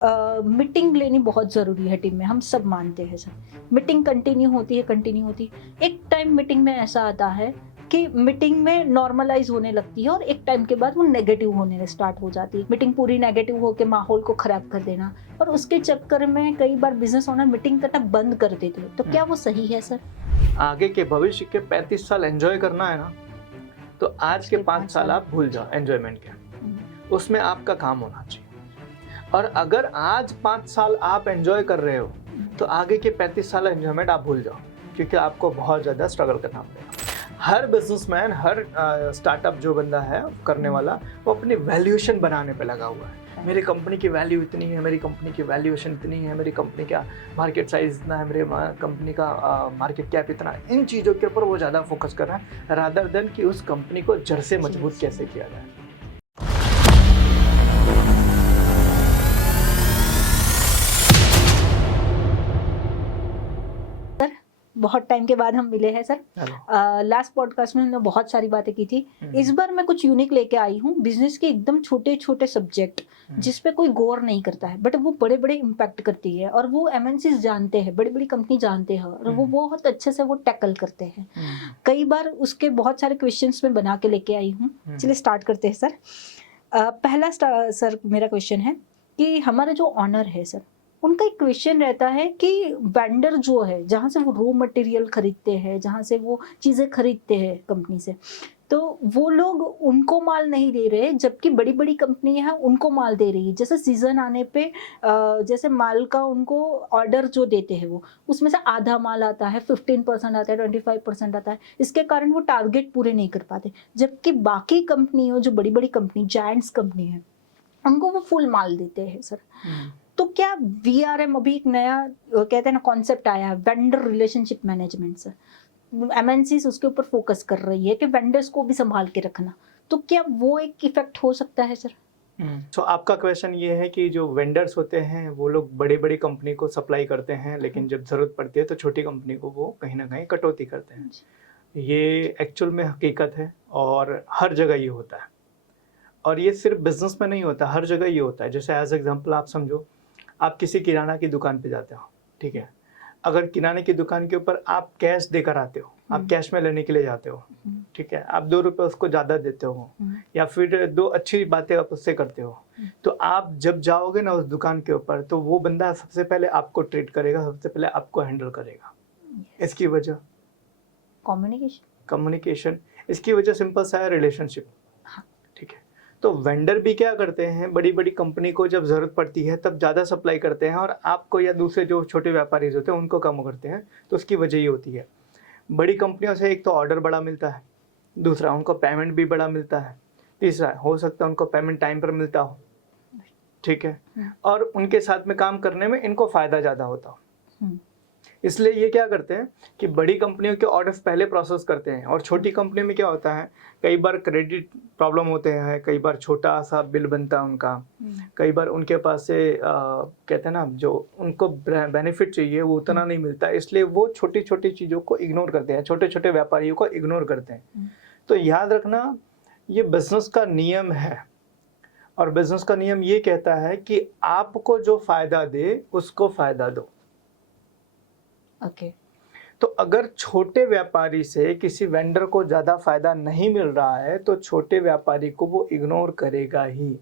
Meeting लेनी बहुत ज़रूरी है टीम में, हम सब मानते हैं सर। मीटिंग कंटिन्यू होती है। एक टाइम मीटिंग में ऐसा आता है कि मीटिंग में नॉर्मलाइज़ होने लगती है और एक टाइम के बाद वो नेगेटिव होने स्टार्ट हो जाती है। मीटिंग पूरी नेगेटिव होके माहौल को ख़राब कर देना और उसके चक्कर में कई बार बिज़नेस ओनर मीटिंग करना बंद कर देते हैं। तो क्या वो सही है सर? आगे के भविष्य के 35 साल एंजॉय करना है ना, तो आज के मुश्किल 5 5 साल साल। आप भूल जाओ एंजॉयमेंट के। हुँ, उसमें आपका काम होना चाहिए। और अगर आज 5 साल आप एंजॉय कर रहे हो, तो आगे के 35 साल एंजॉयमेंट आप भूल जाओ, क्योंकि आपको बहुत ज़्यादा स्ट्रगल करना पड़ेगा। हर बिजनेसमैन, हर स्टार्टअप जो बंदा है करने वाला, वो अपनी वैल्यूएशन बनाने पे लगा हुआ है। मेरी कंपनी की वैल्यू इतनी है, मेरी कंपनी की वैल्यूएशन इतनी है, मेरी कंपनी का मार्केट साइज इतना है, मेरे कंपनी का मार्केट कैप इतना है। इन चीज़ों के ऊपर वो ज़्यादा फोकस कर रहा है, रादर देन कि उस कंपनी को जड़ से मजबूत जी। कैसे किया जाए। बहुत टाइम के बाद हम मिले हैं सर। हेलो। लास्ट पॉडकास्ट में हमने बहुत सारी बातें की थी। हम्म, इस बार मैं कुछ यूनिक लेके आई हूँ, बिजनेस के एकदम छोटे-छोटे सब्जेक्ट जिस पे कोई गौर नहीं करता है, बट वो बड़े-बड़े इम्पैक्ट करती है और वो एमएनसीज़ जानते हैं, बड़ी-बड़ी कंपनी जानते हैं और वो बहुत अच्छे से वो टैकल करते हैं। कई बार उसके बहुत सारे क्वेश्चंस मैं बना के लेके आई हूँ। चलिए स्टार्ट करते हैं सर। पहला सर मेरा क्वेश्चन है कि हमारा जो ऑनर है सर, उनका एक क्वेश्चन रहता है कि वेंडर जो है, जहाँ से वो रॉ मटेरियल खरीदते हैं, जहाँ से वो चीज़ें खरीदते हैं कंपनी से, तो वो लोग उनको माल नहीं दे रहे, जबकि बड़ी-बड़ी कंपनियाँ हैं, उनको माल दे रही है। जैसे सीज़न आने पे जैसे माल का उनको ऑर्डर जो देते हैं वो, उसमें से आधा माल आता है, 15% आता है, 25% आता है। इसके कारण वो टारगेट पूरे नहीं कर पाते। जबकि बाकी कंपनियों जो बड़ी-बड़ी कंपनी, जायंट्स कंपनी है, उनको वो फुल माल देते हैं सर। तो क्या वीआरएम अभी एक नया कहते हैं ना कॉन्सेप्ट आया है, vendor relationship management sir. MNCs उसके ऊपर फोकस कर रही है कि वेंडर्स को भी संभाल के रखना। तो क्या वो एक इफेक्ट हो सकता है सर? तो आपका क्वेश्चन ये है कि जो वेंडर्स होते हैं वो लोग बड़ी बड़ी कंपनी को सप्लाई करते हैं, लेकिन जब ज़रूरत पड़ती है तो छोटी कंपनी को वो कहीं ना कहीं कटौती करते हैं। जी। ये एक्चुअल में हकीकत है और हर जगह ये होता है। और ये सिर्फ बिजनेस में नहीं होता, हर जगह ये होता है। जैसे एज एग्जांपल आप समझो, आप किसी किराना की दुकान पे जाते हो, ठीक है। अगर किराने की दुकान के ऊपर आप कैश देकर आते हो, आप कैश में लेने के लिए जाते हो, ठीक है, आप 2 रुपये उसको ज़्यादा देते हो या फिर 2 अच्छी बातें आप उससे करते हो, तो आप जब जाओगे ना उस दुकान के ऊपर, तो वो बंदा सबसे पहले आपको ट्रीट करेगा, सबसे पहले आपको हैंडल करेगा। इसकी वजह कम्युनिकेशन। कम्युनिकेशन, इसकी वजह सिंपल सा है, रिलेशनशिप। हाँ। ठीक है। तो वेंडर भी क्या करते हैं, बड़ी बड़ी कंपनी को जब ज़रूरत पड़ती है तब ज़्यादा सप्लाई करते हैं और आपको या दूसरे जो छोटे व्यापारी होते हैं उनको कम करते हैं। तो उसकी वजह ये होती है, बड़ी कंपनियों से एक तो ऑर्डर बड़ा मिलता है, दूसरा उनको पेमेंट भी बड़ा मिलता है, तीसरा हो सकता है उनको पेमेंट टाइम पर मिलता हो, ठीक है, और उनके साथ में काम करने में इनको फ़ायदा ज़्यादा होता हो। इसलिए ये क्या करते हैं कि बड़ी कंपनियों के ऑर्डर्स पहले प्रोसेस करते हैं। और छोटी कंपनी में क्या होता है, कई बार क्रेडिट प्रॉब्लम होते हैं, कई बार छोटा सा बिल बनता है उनका, कई बार उनके पास से कहते हैं ना, जो उनको बेनिफिट चाहिए वो उतना नहीं मिलता, इसलिए वो छोटी छोटी चीज़ों को इग्नोर करते हैं, छोटे छोटे व्यापारियों को इग्नोर करते हैं। तो याद रखना, ये बिजनेस का नियम है और बिजनेस का नियम ये कहता है कि आपको जो फ़ायदा दे उसको फ़ायदा दो। ओके। तो अगर छोटे व्यापारी से किसी वेंडर को ज़्यादा फायदा नहीं मिल रहा है तो छोटे व्यापारी को वो इग्नोर करेगा ही,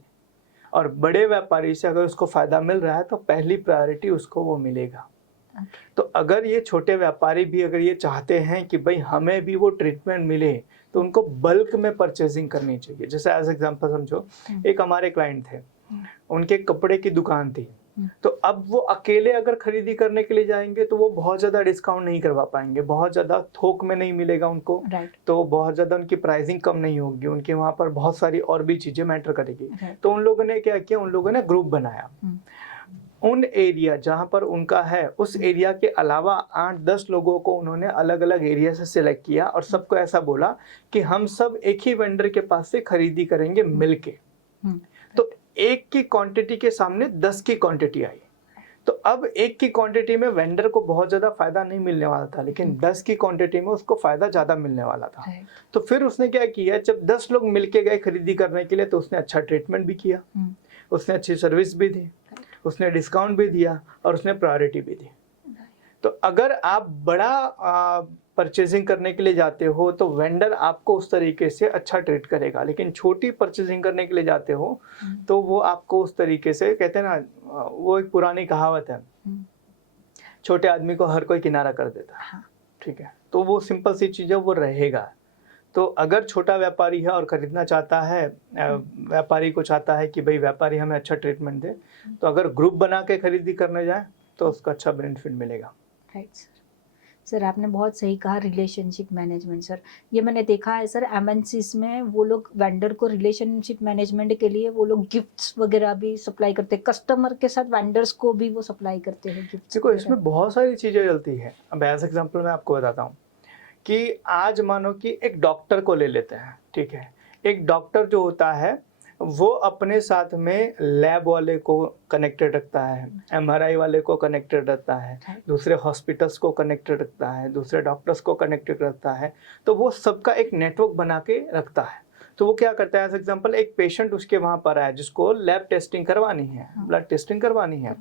और बड़े व्यापारी से अगर उसको फायदा मिल रहा है तो पहली प्रायोरिटी उसको वो मिलेगा। तो अगर ये छोटे व्यापारी भी अगर ये चाहते हैं कि भाई हमें भी वो ट्रीटमेंट मिले, तो उनको बल्क में परचेजिंग करनी चाहिए। जैसे एज एग्जांपल समझो, एक हमारे क्लाइंट थे, उनके कपड़े की दुकान थी, तो अब वो अकेले अगर खरीदी करने के लिए जाएंगे तो वो बहुत ज़्यादा डिस्काउंट नहीं करवा पाएंगे, बहुत ज़्यादा थोक में नहीं मिलेगा उनको, राइट। तो बहुत ज़्यादा उनकी प्राइसिंग कम नहीं होगी, उनके वहाँ पर बहुत सारी और भी चीज़ें मैटर करेगी। राइट। तो उन लोगों ने क्या किया, उन लोगों ने ग्रुप बनाया, उन एरिया जहाँ पर उनका है उस एरिया के अलावा 8-10 लोगों को उन्होंने अलग अलग एरिया से सिलेक्ट किया और सबको ऐसा बोला कि हम सब एक ही वेंडर के पास से खरीदी करेंगे मिलके। तो एक की क्वांटिटी के सामने 10 की क्वांटिटी आई। तो अब एक की क्वांटिटी में वेंडर को बहुत ज़्यादा फायदा नहीं मिलने वाला था, लेकिन 10 की क्वांटिटी में उसको फायदा ज़्यादा मिलने वाला था। तो फिर उसने क्या किया, जब 10 लोग मिलके गए खरीदी करने के लिए तो उसने अच्छा ट्रीटमेंट भी किया, उसने अच्छी सर्विस भी दी, उसने डिस्काउंट भी दिया और उसने प्रायोरिटी भी दी। तो अगर आप बड़ा परचेजिंग करने के लिए जाते हो तो वेंडर आपको उस तरीके से अच्छा ट्रीट करेगा, लेकिन छोटी परचेजिंग करने के लिए जाते हो तो वो आपको उस तरीके से, कहते हैं ना, वो एक पुरानी कहावत है, छोटे आदमी को हर कोई किनारा कर देता है। ठीक है, तो वो सिंपल सी चीज़ है, वो रहेगा। तो अगर छोटा व्यापारी है और खरीदना चाहता है, व्यापारी को चाहता है कि भाई व्यापारी हमें अच्छा ट्रीटमेंट दे, तो अगर ग्रुप बना के खरीदी करने जाए तो उसका अच्छा बेनिफिट मिलेगा। Right sir. सर आपने बहुत सही कहा, रिलेशनशिप मैनेजमेंट। सर ये मैंने देखा है सर, एमएनसीज में वो लोग वेंडर को रिलेशनशिप मैनेजमेंट के लिए वो लोग गिफ्ट्स वगैरह भी सप्लाई करते हैं, कस्टमर के साथ वेंडर्स को भी वो सप्लाई करते हैं गिफ्ट्स। देखो इसमें बहुत सारी चीज़ें चलती है। अब एज एग्जाम्पल मैं आपको बताता हूँ कि आज मानो कि एक डॉक्टर को ले लेते हैं। ठीक है, एक डॉक्टर जो होता है वो अपने साथ में लैब वाले को कनेक्टेड रखता है, एमआरआई वाले को कनेक्टेड रखता है, दूसरे हॉस्पिटल्स को कनेक्टेड रखता है, दूसरे डॉक्टर्स को कनेक्टेड रखता है। तो वो सबका एक नेटवर्क बना के रखता है। तो वो क्या करता है, एज एग्जाम्पल एक पेशेंट उसके वहाँ पर आया जिसको लैब टेस्टिंग करवानी है, ब्लड टेस्टिंग करवानी है,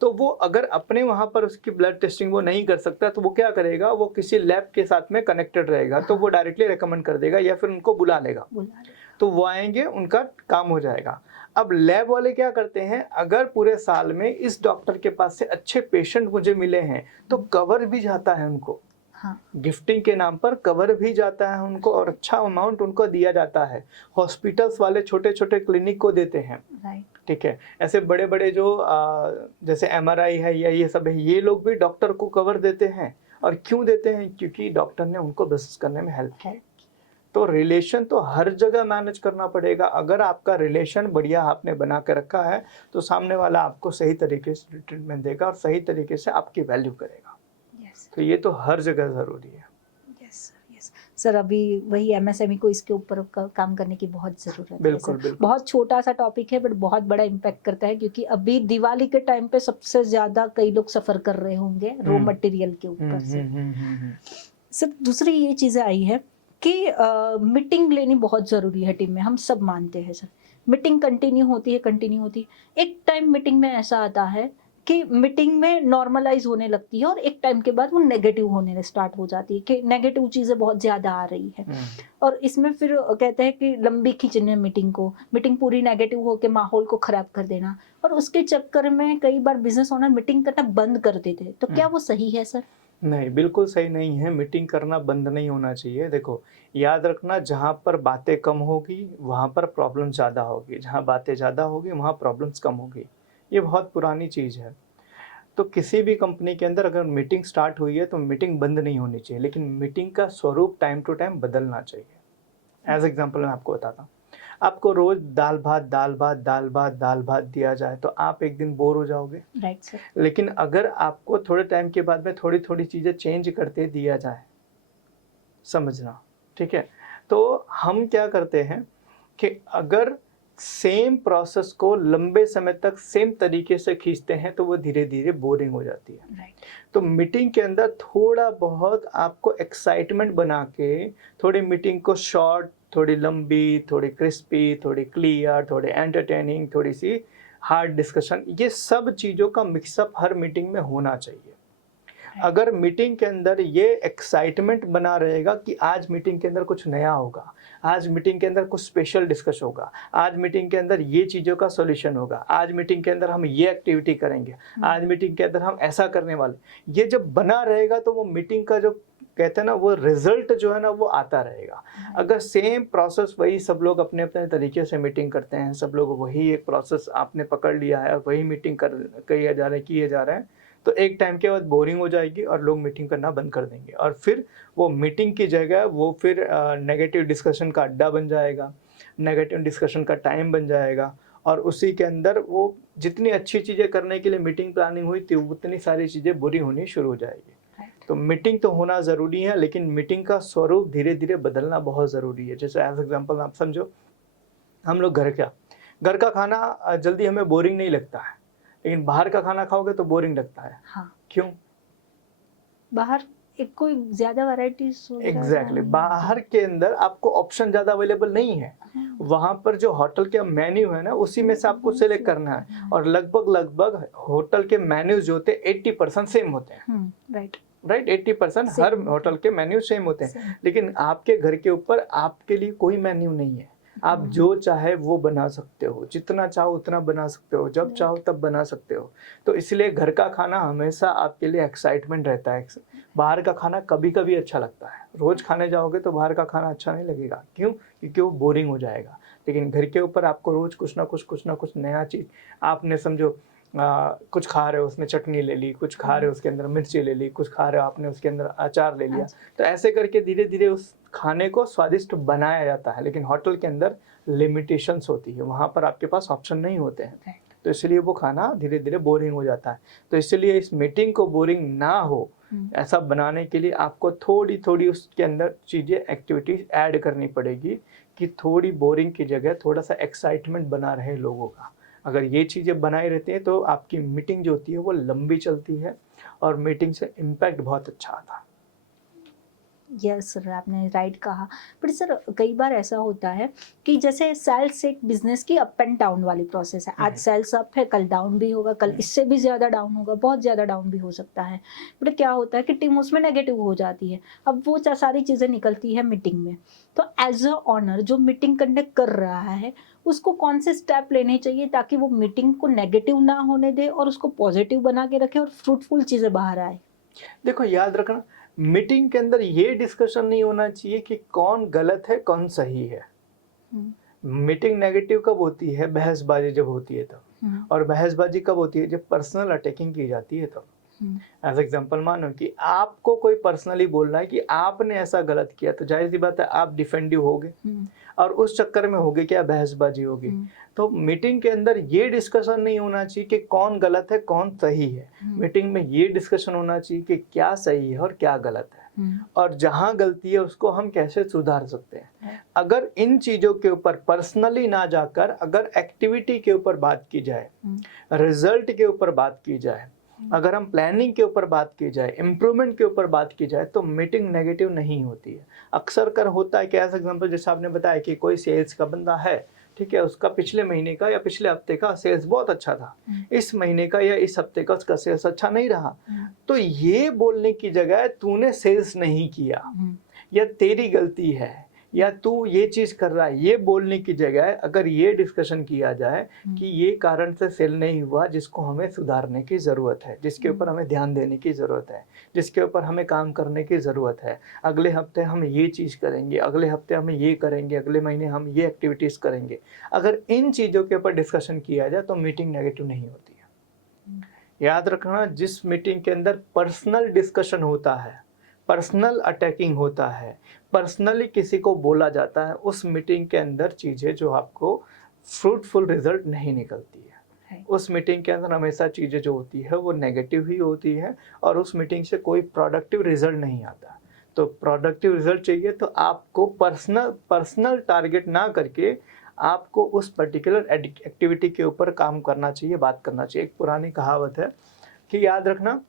तो वो अगर अपने वहाँ पर उसकी ब्लड टेस्टिंग वो नहीं कर सकता तो वो क्या करेगा, वो किसी लैब के साथ में कनेक्टेड रहेगा। तो वो डायरेक्टली रेकमेंड कर देगा या फिर उनको बुला लेगा, तो वो आएंगे, उनका काम हो जाएगा। अब लैब वाले क्या करते हैं, अगर पूरे साल में इस डॉक्टर के पास से अच्छे पेशेंट मुझे मिले हैं तो कवर भी जाता है उनको। गिफ्टिंग के नाम पर कवर भी जाता है उनको और अच्छा अमाउंट उनको दिया जाता है। हॉस्पिटल्स वाले छोटे छोटे क्लिनिक को देते हैं। ठीक है, ऐसे बड़े बड़े जो जैसे एमआरआई है या ये सब है, ये लोग भी डॉक्टर को कवर देते हैं। और क्यों देते हैं, क्योंकि डॉक्टर ने उनको बिजनेस करने में हेल्प की। तो रिलेशन तो हर जगह मैनेज करना पड़ेगा। अगर आपका रिलेशन बढ़िया आपने बना के रखा है तो सामने वाला आपको सही तरीके से ट्रीटमेंट देगा और सही तरीके से आपकी वैल्यू करेगा। तो ये तो हर जगह ज़रूरी है। यस सर, अभी वही एमएसएमई को इसके ऊपर काम करने की बहुत ज़रूरत है। बिल्कुल बिल्कुल। बहुत छोटा सा टॉपिक है बट बहुत बड़ा इम्पैक्ट करता है, क्योंकि अभी दिवाली के टाइम पे सबसे ज़्यादा कई लोग सफ़र कर रहे होंगे रॉ मटेरियल के ऊपर से। सर दूसरी ये चीज़ें आई है कि मीटिंग लेनी बहुत ज़रूरी है टीम में, हम सब मानते हैं सर। मीटिंग कंटिन्यू होती है। एक टाइम मीटिंग में ऐसा आता है कि मीटिंग में नॉर्मलाइज होने लगती है और एक टाइम के बाद वो नेगेटिव होने स्टार्ट हो जाती है कि नेगेटिव चीज़ें बहुत ज़्यादा आ रही है। और इसमें फिर कहते हैं कि लंबी खींचने मीटिंग पूरी नेगेटिव होकर माहौल को ख़राब कर देना, और उसके चक्कर में कई बार बिजनेस ओनर मीटिंग करना बंद कर देते हैं। तो क्या वो सही है सर? नहीं, बिल्कुल सही नहीं है। मीटिंग करना बंद नहीं होना चाहिए। देखो याद रखना, जहाँ पर बातें कम होगी वहाँ पर प्रॉब्लम ज़्यादा होगी, जहाँ बातें ज़्यादा होगी वहाँ प्रॉब्लम्स कम होगी। ये बहुत पुरानी चीज़ है। तो किसी भी कंपनी के अंदर अगर मीटिंग स्टार्ट हुई है तो मीटिंग बंद नहीं होनी चाहिए, लेकिन मीटिंग का स्वरूप टाइम टू टाइम बदलना चाहिए। एज एग्जाम्पल मैं आपको बताता हूँ, आपको रोज दाल भात दाल भात दाल भात दाल भात दिया जाए तो आप एक दिन बोर हो जाओगे। Right sir. लेकिन अगर आपको थोड़े टाइम के बाद में थोड़ी थोड़ी चीज़ें चेंज करते दिया जाए, समझना, ठीक है। तो हम क्या करते हैं कि अगर सेम प्रोसेस को लंबे समय तक सेम तरीके से खींचते हैं तो वो धीरे धीरे बोरिंग हो जाती है। राइट। तो मीटिंग के अंदर थोड़ा बहुत आपको एक्साइटमेंट बना के थोड़ी मीटिंग को शॉर्ट, थोड़ी लंबी, थोड़ी क्रिस्पी, थोड़ी क्लियर, थोड़ी एंटरटेनिंग, थोड़ी सी हार्ड डिस्कशन, ये सब चीज़ों का मिक्सअप हर मीटिंग में होना चाहिए। अगर मीटिंग के अंदर ये एक्साइटमेंट बना रहेगा कि आज मीटिंग के अंदर कुछ नया होगा, आज मीटिंग के अंदर कुछ स्पेशल डिस्कस होगा, आज मीटिंग के अंदर ये चीज़ों का सॉल्यूशन होगा, आज मीटिंग के अंदर हम ये एक्टिविटी करेंगे, आज मीटिंग के अंदर हम ऐसा करने वाले, ये जब बना रहेगा तो वो मीटिंग का जो कहते हैं ना वो रिजल्ट जो है ना वो आता रहेगा। अगर सेम प्रोसेस वही सब लोग अपने अपने तरीके से मीटिंग करते हैं, सब लोग वही एक प्रोसेस आपने पकड़ लिया है और वही मीटिंग किए जा रहे हैं, तो एक टाइम के बाद बोरिंग हो जाएगी और लोग मीटिंग करना बंद कर देंगे और फिर वो मीटिंग की जगह वो फिर नेगेटिव डिस्कशन का अड्डा बन जाएगा, नेगेटिव डिस्कशन का टाइम बन जाएगा और उसी के अंदर वो जितनी अच्छी चीज़ें करने के लिए मीटिंग प्लानिंग हुई थी उतनी सारी चीज़ें बुरी होनी शुरू हो जाएगी। तो मीटिंग तो होना ज़रूरी है, लेकिन मीटिंग का स्वरूप धीरे धीरे बदलना बहुत ज़रूरी है। जैसे एज एग्जाम्पल आप समझो, हम लोग घर का खाना जल्दी हमें बोरिंग नहीं लगता है, लेकिन बाहर का खाना खाओगे तो बोरिंग लगता है। हाँ। क्यों? बाहर एक कोई ज्यादा वैरायटीज एग्जैक्टली बाहर के अंदर आपको ऑप्शन ज़्यादा अवेलेबल नहीं है। वहाँ पर जो होटल का मेन्यू है ना, उसी में से आपको सेलेक्ट करना है, और लगभग होटल के मेन्यूज जो होते हैं 80% सेम होते हैं। राइट राइट 80% हर होटल के मेन्यू सेम होते हैं, लेकिन आपके घर के ऊपर आपके लिए कोई मेन्यू नहीं है। आप जो चाहे वो बना सकते हो, जितना चाहो उतना बना सकते हो, जब चाहो तब बना सकते हो। तो इसलिए घर का खाना हमेशा आपके लिए एक्साइटमेंट रहता है। बाहर का खाना कभी कभी अच्छा लगता है, रोज खाने जाओगे तो बाहर का खाना अच्छा नहीं लगेगा। क्यों? क्योंकि वो बोरिंग हो जाएगा। लेकिन घर के ऊपर आपको रोज कुछ ना कुछ नया चीज़, आपने समझो कुछ खा रहे हो उसमें चटनी ले ली, कुछ खा रहे हो उसके अंदर मिर्ची ले ली, कुछ खा रहे हो आपने उसके अंदर अचार ले लिया। तो ऐसे करके धीरे धीरे उस खाने को स्वादिष्ट बनाया जाता है। लेकिन होटल के अंदर लिमिटेशंस होती है, वहाँ पर आपके पास ऑप्शन नहीं होते हैं, तो इसलिए वो खाना धीरे धीरे बोरिंग हो जाता है। तो इसलिए इस मीटिंग को बोरिंग ना हो ऐसा बनाने के लिए आपको थोड़ी थोड़ी उसके अंदर चीज़ें, एक्टिविटीज ऐड करनी पड़ेगी, कि थोड़ी बोरिंग की जगह थोड़ा सा एक्साइटमेंट बना रहे लोगों का। अगर ये चीज़ें बनाई रहती हैं तो आपकी मीटिंग जो होती है वो लंबी चलती है, और मीटिंग से इम्पैक्ट बहुत अच्छा आता है। यस सर, आपने राइट कहा। बट सर कई बार ऐसा होता है कि जैसे सेल्स एक बिजनेस की अप एंड डाउन वाली प्रोसेस है। आज सेल्स अप है, कल डाउन भी होगा, कल इससे भी ज़्यादा डाउन होगा, बहुत ज़्यादा डाउन भी हो सकता है। बट क्या होता है कि टीम उसमें नेगेटिव हो जाती है। अब वो सारी चीज़ें निकलती है मीटिंग में। तो एज अ ऑनर जो मीटिंग कंडक्ट कर रहा है, उसको कौन से स्टेप लेने चाहिए ताकि वो मीटिंग को नेगेटिव ना होने दे और उसको पॉजिटिव बना के रखे और फ्रूटफुल चीज़ें बाहर आए? देखो याद रखना, मीटिंग के अंदर ये डिस्कशन नहीं होना चाहिए कि कौन गलत है कौन सही है। मीटिंग नेगेटिव कब होती है? बहसबाजी जब होती है तब। और बहसबाजी कब होती है? जब पर्सनल अटैकिंग की जाती है तब। एज एग्जाम्पल मानो कि आपको कोई पर्सनली बोल रहा है कि आपने ऐसा गलत किया, तो जाहिर सी बात है आप डिफेंडिव होगे, और उस चक्कर में होगी क्या? बहसबाजी होगी। तो मीटिंग के अंदर ये डिस्कशन नहीं होना चाहिए कि कौन गलत है कौन सही है। मीटिंग में ये डिस्कशन होना चाहिए कि क्या सही है और क्या गलत है, और जहां गलती है उसको हम कैसे सुधार सकते हैं। अगर इन चीजों के ऊपर पर्सनली ना जाकर अगर एक्टिविटी के ऊपर बात की जाए, रिजल्ट के ऊपर बात की जाए, अगर हम प्लानिंग के ऊपर बात की जाए, इम्प्रूवमेंट के ऊपर बात की जाए, तो मीटिंग नेगेटिव नहीं होती है। अक्सर कर होता है कि एज एग्जाम्पल जैसे आपने बताया कि कोई सेल्स का बंदा है, ठीक है, उसका पिछले महीने का या पिछले हफ्ते का सेल्स बहुत अच्छा था, इस महीने का या इस हफ्ते का उसका सेल्स अच्छा नहीं रहा। तो ये बोलने की जगह तूने सेल्स नहीं किया या तेरी गलती है या तू ये चीज़ कर रहा है, ये बोलने की जगह अगर ये डिस्कशन किया जाए कि ये कारण से सेल नहीं हुआ जिसको हमें सुधारने की ज़रूरत है, जिसके ऊपर हमें ध्यान देने की ज़रूरत है, जिसके ऊपर हमें काम करने की ज़रूरत है, अगले हफ्ते हम ये चीज़ करेंगे, अगले हफ्ते हम ये करेंगे, अगले महीने हम ये एक्टिविटीज़ करेंगे। अगर इन चीज़ों के ऊपर डिस्कशन किया जाए तो मीटिंग नेगेटिव नहीं होती है। याद रखना, जिस मीटिंग के अंदर पर्सनल डिस्कशन होता है, पर्सनल अटैकिंग होता है, पर्सनली किसी को बोला जाता है, उस मीटिंग के अंदर चीज़ें जो आपको फ्रूटफुल रिजल्ट नहीं निकलती है। उस मीटिंग के अंदर हमेशा चीज़ें जो होती है वो नेगेटिव ही होती है, और उस मीटिंग से कोई प्रोडक्टिव रिजल्ट नहीं आता। तो प्रोडक्टिव रिजल्ट चाहिए तो आपको पर्सनल टारगेट ना करके आपको उस पर्टिकुलर एक्टिविटी के ऊपर काम करना चाहिए, बात करना चाहिए। एक पुरानी कहावत है कि याद रखना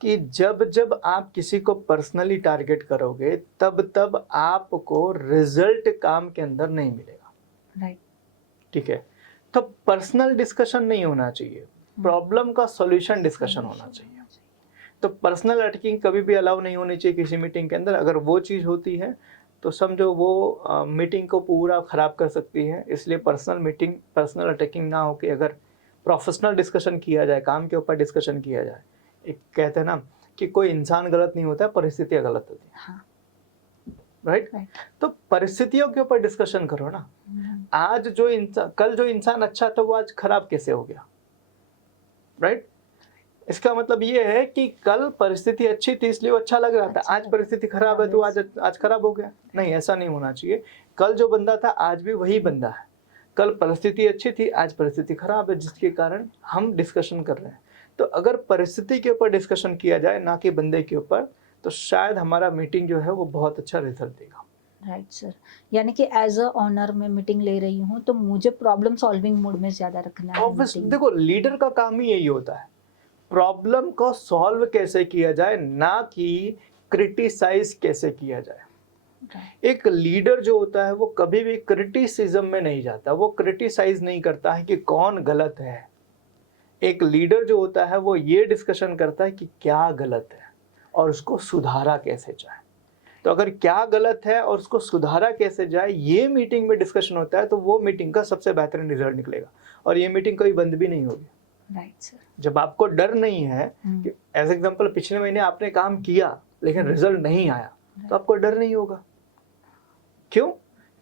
कि जब जब आप किसी को पर्सनली टारगेट करोगे तब तब आपको रिजल्ट काम के अंदर नहीं मिलेगा। राइट, ठीक है, तो पर्सनल डिस्कशन नहीं होना चाहिए, प्रॉब्लम का सॉल्यूशन डिस्कशन होना चाहिए। तो पर्सनल अटैकिंग कभी भी अलाउ नहीं होनी चाहिए किसी मीटिंग के अंदर। अगर वो चीज़ होती है तो समझो वो मीटिंग को पूरा ख़राब कर सकती है। इसलिए पर्सनल अटैकिंग ना हो के अगर प्रोफेशनल डिस्कशन किया जाए, काम के ऊपर डिस्कशन किया जाए। एक कहते हैं ना कि कोई इंसान गलत नहीं होता है, परिस्थितियाँ गलत होती है। हाँ, राइट। तो परिस्थितियों के ऊपर डिस्कशन करो ना। आज जो इंसान, कल जो इंसान अच्छा था वो आज खराब कैसे हो गया? राइट। इसका मतलब ये है कि कल परिस्थिति अच्छी थी इसलिए वो अच्छा लग रहा था, आज परिस्थिति खराब है तो आज खराब हो गया। नहीं, ऐसा नहीं होना चाहिए। कल जो बंदा था आज भी वही बंदा है। कल परिस्थिति अच्छी थी, आज परिस्थिति खराब है, जिसके कारण हम डिस्कशन कर रहे हैं। तो अगर परिस्थिति के ऊपर डिस्कशन किया जाए ना कि बंदे के ऊपर, तो शायद हमारा मीटिंग जो है वो बहुत अच्छा रिजल्ट देगा। राइट सर, यानी कि एज अ ऑनर मैं मीटिंग ले रही हूँ तो मुझे प्रॉब्लम सॉल्विंग मोड में ज़्यादा रखना है ऑब्वियस, मीटिंग। देखो लीडर का काम ही यही होता है, प्रॉब्लम को सॉल्व कैसे किया जाए, ना कि क्रिटिसाइज कैसे किया जाए। एक लीडर जो होता है वो कभी भी क्रिटिसिज्म में नहीं जाता, वो क्रिटिसाइज नहीं करता है कि कौन गलत है। एक लीडर जो होता है वो ये डिस्कशन करता है कि क्या गलत है और उसको सुधारा कैसे जाए। तो अगर क्या गलत है और उसको सुधारा कैसे जाए, ये मीटिंग में डिस्कशन होता है, तो वो मीटिंग का सबसे बेहतरीन रिजल्ट निकलेगा और ये मीटिंग कभी बंद भी नहीं होगी। Right sir. जब आपको डर नहीं है कि एज एग्जांपल पिछले महीने आपने काम किया लेकिन रिजल्ट नहीं आया, तो आपको डर नहीं होगा। क्यों?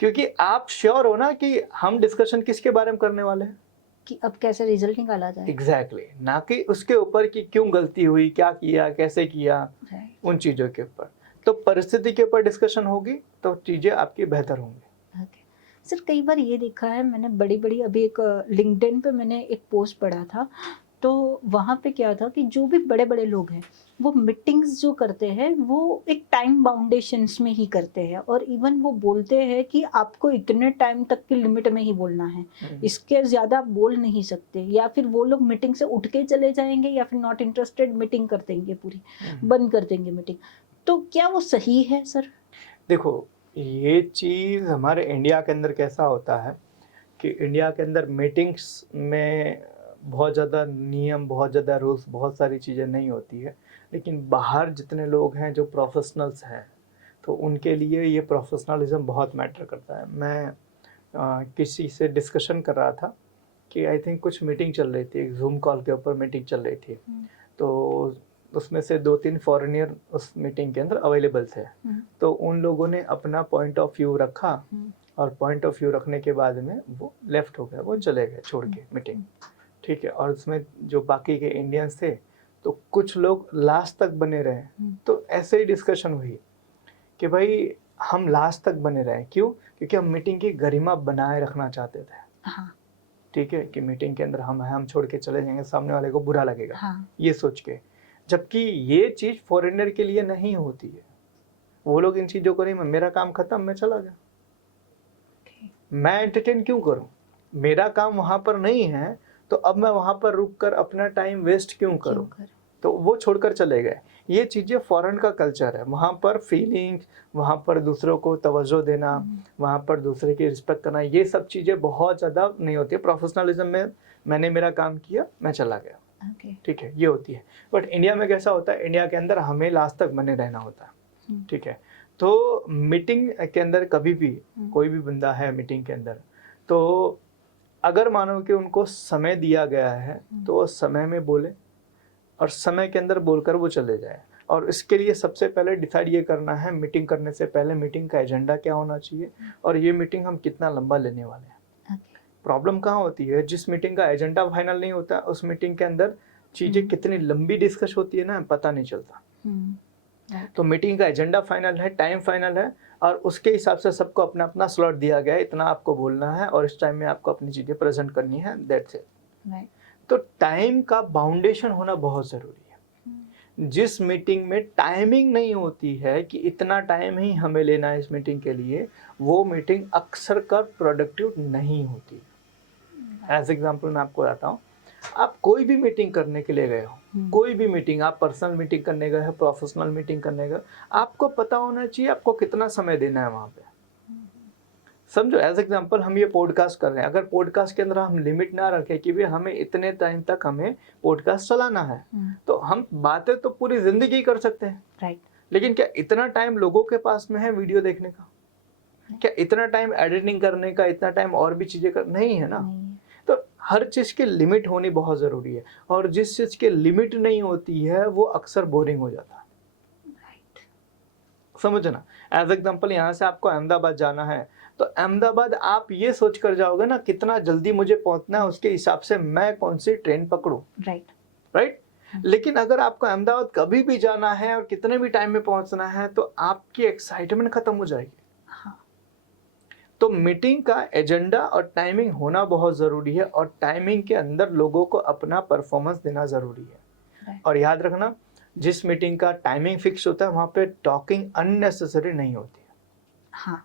क्योंकि आप श्योर हो ना कि हम डिस्कशन किसके बारे में करने वाले हैं, कि अब कैसे रिजल्ट निकाला जाए। एग्जैक्टली ना कि उसके ऊपर कि क्यों गलती हुई, क्या किया, कैसे किया, उन चीज़ों के ऊपर। तो परिस्थिति के ऊपर डिस्कशन होगी तो चीज़ें आपकी बेहतर होंगी। ओके सर, कई बार ये देखा है मैंने, बड़ी बड़ी अभी एक लिंक्डइन पे मैंने एक पोस्ट पढ़ा था, तो वहाँ पे क्या था कि जो भी बड़े बड़े लोग हैं वो मीटिंग्स जो करते हैं वो एक टाइम बाउंडेशंस में ही करते हैं, और इवन वो बोलते हैं कि आपको इतने टाइम तक की लिमिट में ही बोलना है, इसके ज़्यादा आप बोल नहीं सकते, या फिर वो लोग मीटिंग से उठ के चले जाएंगे या फिर नॉट इंटरेस्टेड, मीटिंग कर देंगे, पूरी बंद कर देंगे मीटिंग। तो क्या वो सही है सर? देखो, ये चीज़ हमारे इंडिया के अंदर कैसा होता है कि इंडिया के अंदर मीटिंग्स में बहुत ज़्यादा नियम, बहुत ज़्यादा रूल्स, बहुत सारी चीज़ें नहीं होती है। लेकिन बाहर जितने लोग हैं जो प्रोफेशनल्स हैं, तो उनके लिए ये प्रोफेशनलिज्म बहुत मैटर करता है। मैं किसी से डिस्कशन कर रहा था कि आई थिंक कुछ मीटिंग चल रही थी, एक जूम कॉल के ऊपर मीटिंग चल रही थी। तो उसमें से 2-3 फॉरेनियर उस मीटिंग के अंदर अवेलेबल थे। तो उन लोगों ने अपना पॉइंट ऑफ व्यू रखा और पॉइंट ऑफ व्यू रखने के बाद में वो लेफ्ट हो गए, वो चले गए छोड़ के मीटिंग, ठीक है। और उसमें जो बाकी के इंडियंस थे तो कुछ लोग लास्ट तक बने रहे। तो ऐसे ही डिस्कशन हुई कि भाई हम लास्ट तक बने रहे, क्यों? क्योंकि हम मीटिंग की गरिमा बनाए रखना चाहते थे। हाँ। ठीक है, कि मीटिंग के अंदर हम छोड़ के चले जाएंगे, सामने वाले को बुरा लगेगा। हाँ। ये सोच के, जबकि ये चीज़ फॉरेनर के लिए नहीं होती है। वो लोग इन चीज़ों को नहीं, मेरा काम खत्म, मैं चला गया, मैं एंटरटेन क्यों करूं? मेरा काम वहां पर नहीं है, तो अब मैं वहां पर रुक कर अपना टाइम वेस्ट क्यों करूं? तो वो छोड़कर चले गए। ये चीज़ें फॉरेन का कल्चर है, वहाँ पर फीलिंग्स, वहाँ पर दूसरों को तवज्जो देना, वहाँ पर दूसरे की रिस्पेक्ट करना, ये सब चीज़ें बहुत ज़्यादा नहीं होती है। प्रोफेशनलिज्म में मैंने मेरा काम किया, मैं चला गया, ठीक है, ये होती है। बट इंडिया में कैसा होता है, इंडिया के अंदर हमें लास्ट तक बने रहना होता है, ठीक है। तो मीटिंग के अंदर कभी भी कोई भी बंदा है मीटिंग के अंदर, तो अगर मानो कि उनको समय दिया गया है तो वो समय में बोले और समय के अंदर बोलकर वो चले जाए। और इसके लिए सबसे पहले डिसाइड ये करना है मीटिंग करने से पहले मीटिंग का एजेंडा क्या होना चाहिए और ये मीटिंग हम कितना लंबा लेने वाले हैं। प्रॉब्लम कहाँ होती है, जिस मीटिंग का एजेंडा फाइनल नहीं होता उस मीटिंग के अंदर चीज़ें कितनी लंबी डिस्कस होती है ना, पता नहीं चलता। तो मीटिंग का एजेंडा फाइनल है, टाइम फाइनल है और उसके हिसाब से सबको अपना अपना स्लॉट दिया गया है, इतना आपको बोलना है और इस टाइम में आपको अपनी चीज़ें प्रेजेंट करनी है, दैट्स इट। तो टाइम का बाउंडेशन होना बहुत ज़रूरी है। जिस मीटिंग में टाइमिंग नहीं होती है कि इतना टाइम ही हमें लेना है इस मीटिंग के लिए, वो मीटिंग अक्सर कर प्रोडक्टिव नहीं होती। एज एग्जाम्पल मैं आपको बताता हूँ, आप कोई भी मीटिंग करने के लिए गए हो, कोई भी मीटिंग, आप पर्सनल मीटिंग करने गए हो, प्रोफेशनल मीटिंग करने गए, आपको पता होना चाहिए आपको कितना समय देना है वहाँ पे। समझो, एज एग्जाम्पल हम ये पॉडकास्ट कर रहे हैं, अगर पॉडकास्ट के अंदर हम लिमिट ना रखें कि भाई हमें इतने टाइम तक हमें पॉडकास्ट चलाना है, तो हम बातें तो पूरी जिंदगी कर सकते हैं, राइट। लेकिन क्या इतना टाइम लोगों के पास में है वीडियो देखने का? क्या इतना टाइम एडिटिंग करने का, इतना टाइम और भी चीजें कर नहीं है ना। तो हर चीज की लिमिट होनी बहुत जरूरी है और जिस चीज की लिमिट नहीं होती है वो अक्सर बोरिंग हो जाता है, राइट। समझना, एज एग्जाम्पल यहाँ से आपको अहमदाबाद जाना है, तो अहमदाबाद आप ये सोच कर जाओगे ना कितना जल्दी मुझे पहुंचना है, उसके हिसाब से मैं कौन सी ट्रेन पकड़ूं, राइट। लेकिन अगर आपको अहमदाबाद कभी भी जाना है और कितने भी टाइम में पहुंचना है तो आपकी एक्साइटमेंट खत्म हो जाएगी। तो मीटिंग का एजेंडा और टाइमिंग होना बहुत ज़रूरी है और टाइमिंग के अंदर लोगों को अपना परफॉर्मेंस देना ज़रूरी है। और याद रखना, जिस मीटिंग का टाइमिंग फिक्स होता है वहाँ पे टॉकिंग अननेसेसरी नहीं होती है। हाँ,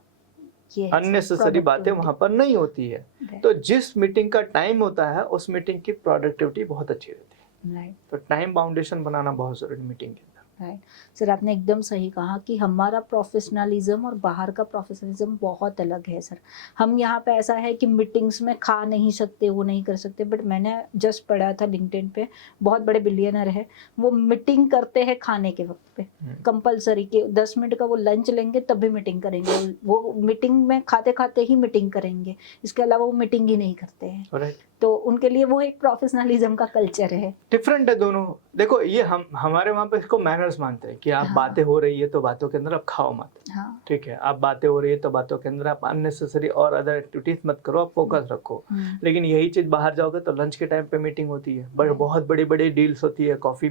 अननेसेसरी बातें वहाँ पर नहीं होती है। तो जिस मीटिंग का टाइम होता है उस मीटिंग की प्रोडक्टिविटी बहुत अच्छी रहती है। राइट तो टाइम बाउंडेशन बनाना बहुत जरूरी मीटिंग के अंदर। राइट सर, आपने एकदम सही कहा कि हमारा प्रोफेशनलिज्म और बाहर का प्रोफेशनलिज्म बहुत अलग है सर। हम यहाँ पे ऐसा है कि मीटिंग्स में खा नहीं सकते, वो नहीं कर सकते, बट मैंने जस्ट पढ़ा था लिंक्डइन पे, बहुत बड़े बिलियनर है, वो मीटिंग करते हैं खाने के वक्त पे कंपलसरी के 10 मिनट का वो लंच लेंगे तब भी मीटिंग करेंगे, वो मीटिंग में खाते खाते ही मीटिंग करेंगे, इसके अलावा वो मीटिंग ही नहीं करते हैं। राइट, तो उनके लिए वो एक प्रोफेशनलिज्म का कल्चर है। डिफरेंट है दोनों। देखो ये हमारे वहाँ पे इसको मैनर्स मानते हैं कि आप हाँ। बातें हो रही है तो बातों के अंदर आप खाओ मत, हाँ। ठीक है, आप बातें हो रही है तो बातों के अंदर आप अननेसेसरी और अदर एक्टिविटीज मत करो, आप फोकस रखो। लेकिन यही चीज बाहर जाओगे तो लंच के टाइम पे मीटिंग होती है, बट बहुत बड़ी बड़ी डील्स होती है, कॉफी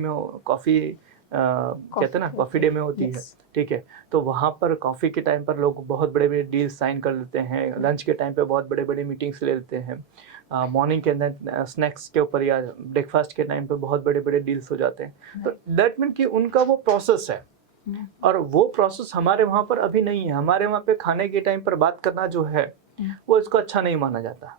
कहते हैं ना कॉफी डे में होती है, ठीक है, तो वहाँ पर कॉफी के टाइम पर लोग बहुत बड़े बड़े डील्स साइन कर लेते हैं, लंच के टाइम पे बहुत बड़े बड़े मीटिंग्स ले लेते हैं, मॉर्निंग के अंदर स्नैक्स के ऊपर या ब्रेकफास्ट के टाइम पे बहुत बड़े बड़े डील्स हो जाते हैं। तो दैट मीन कि उनका वो प्रोसेस है, और वो प्रोसेस हमारे वहाँ पर अभी नहीं है। हमारे वहाँ पे खाने के टाइम पर बात करना जो है वो इसको अच्छा नहीं माना जाता।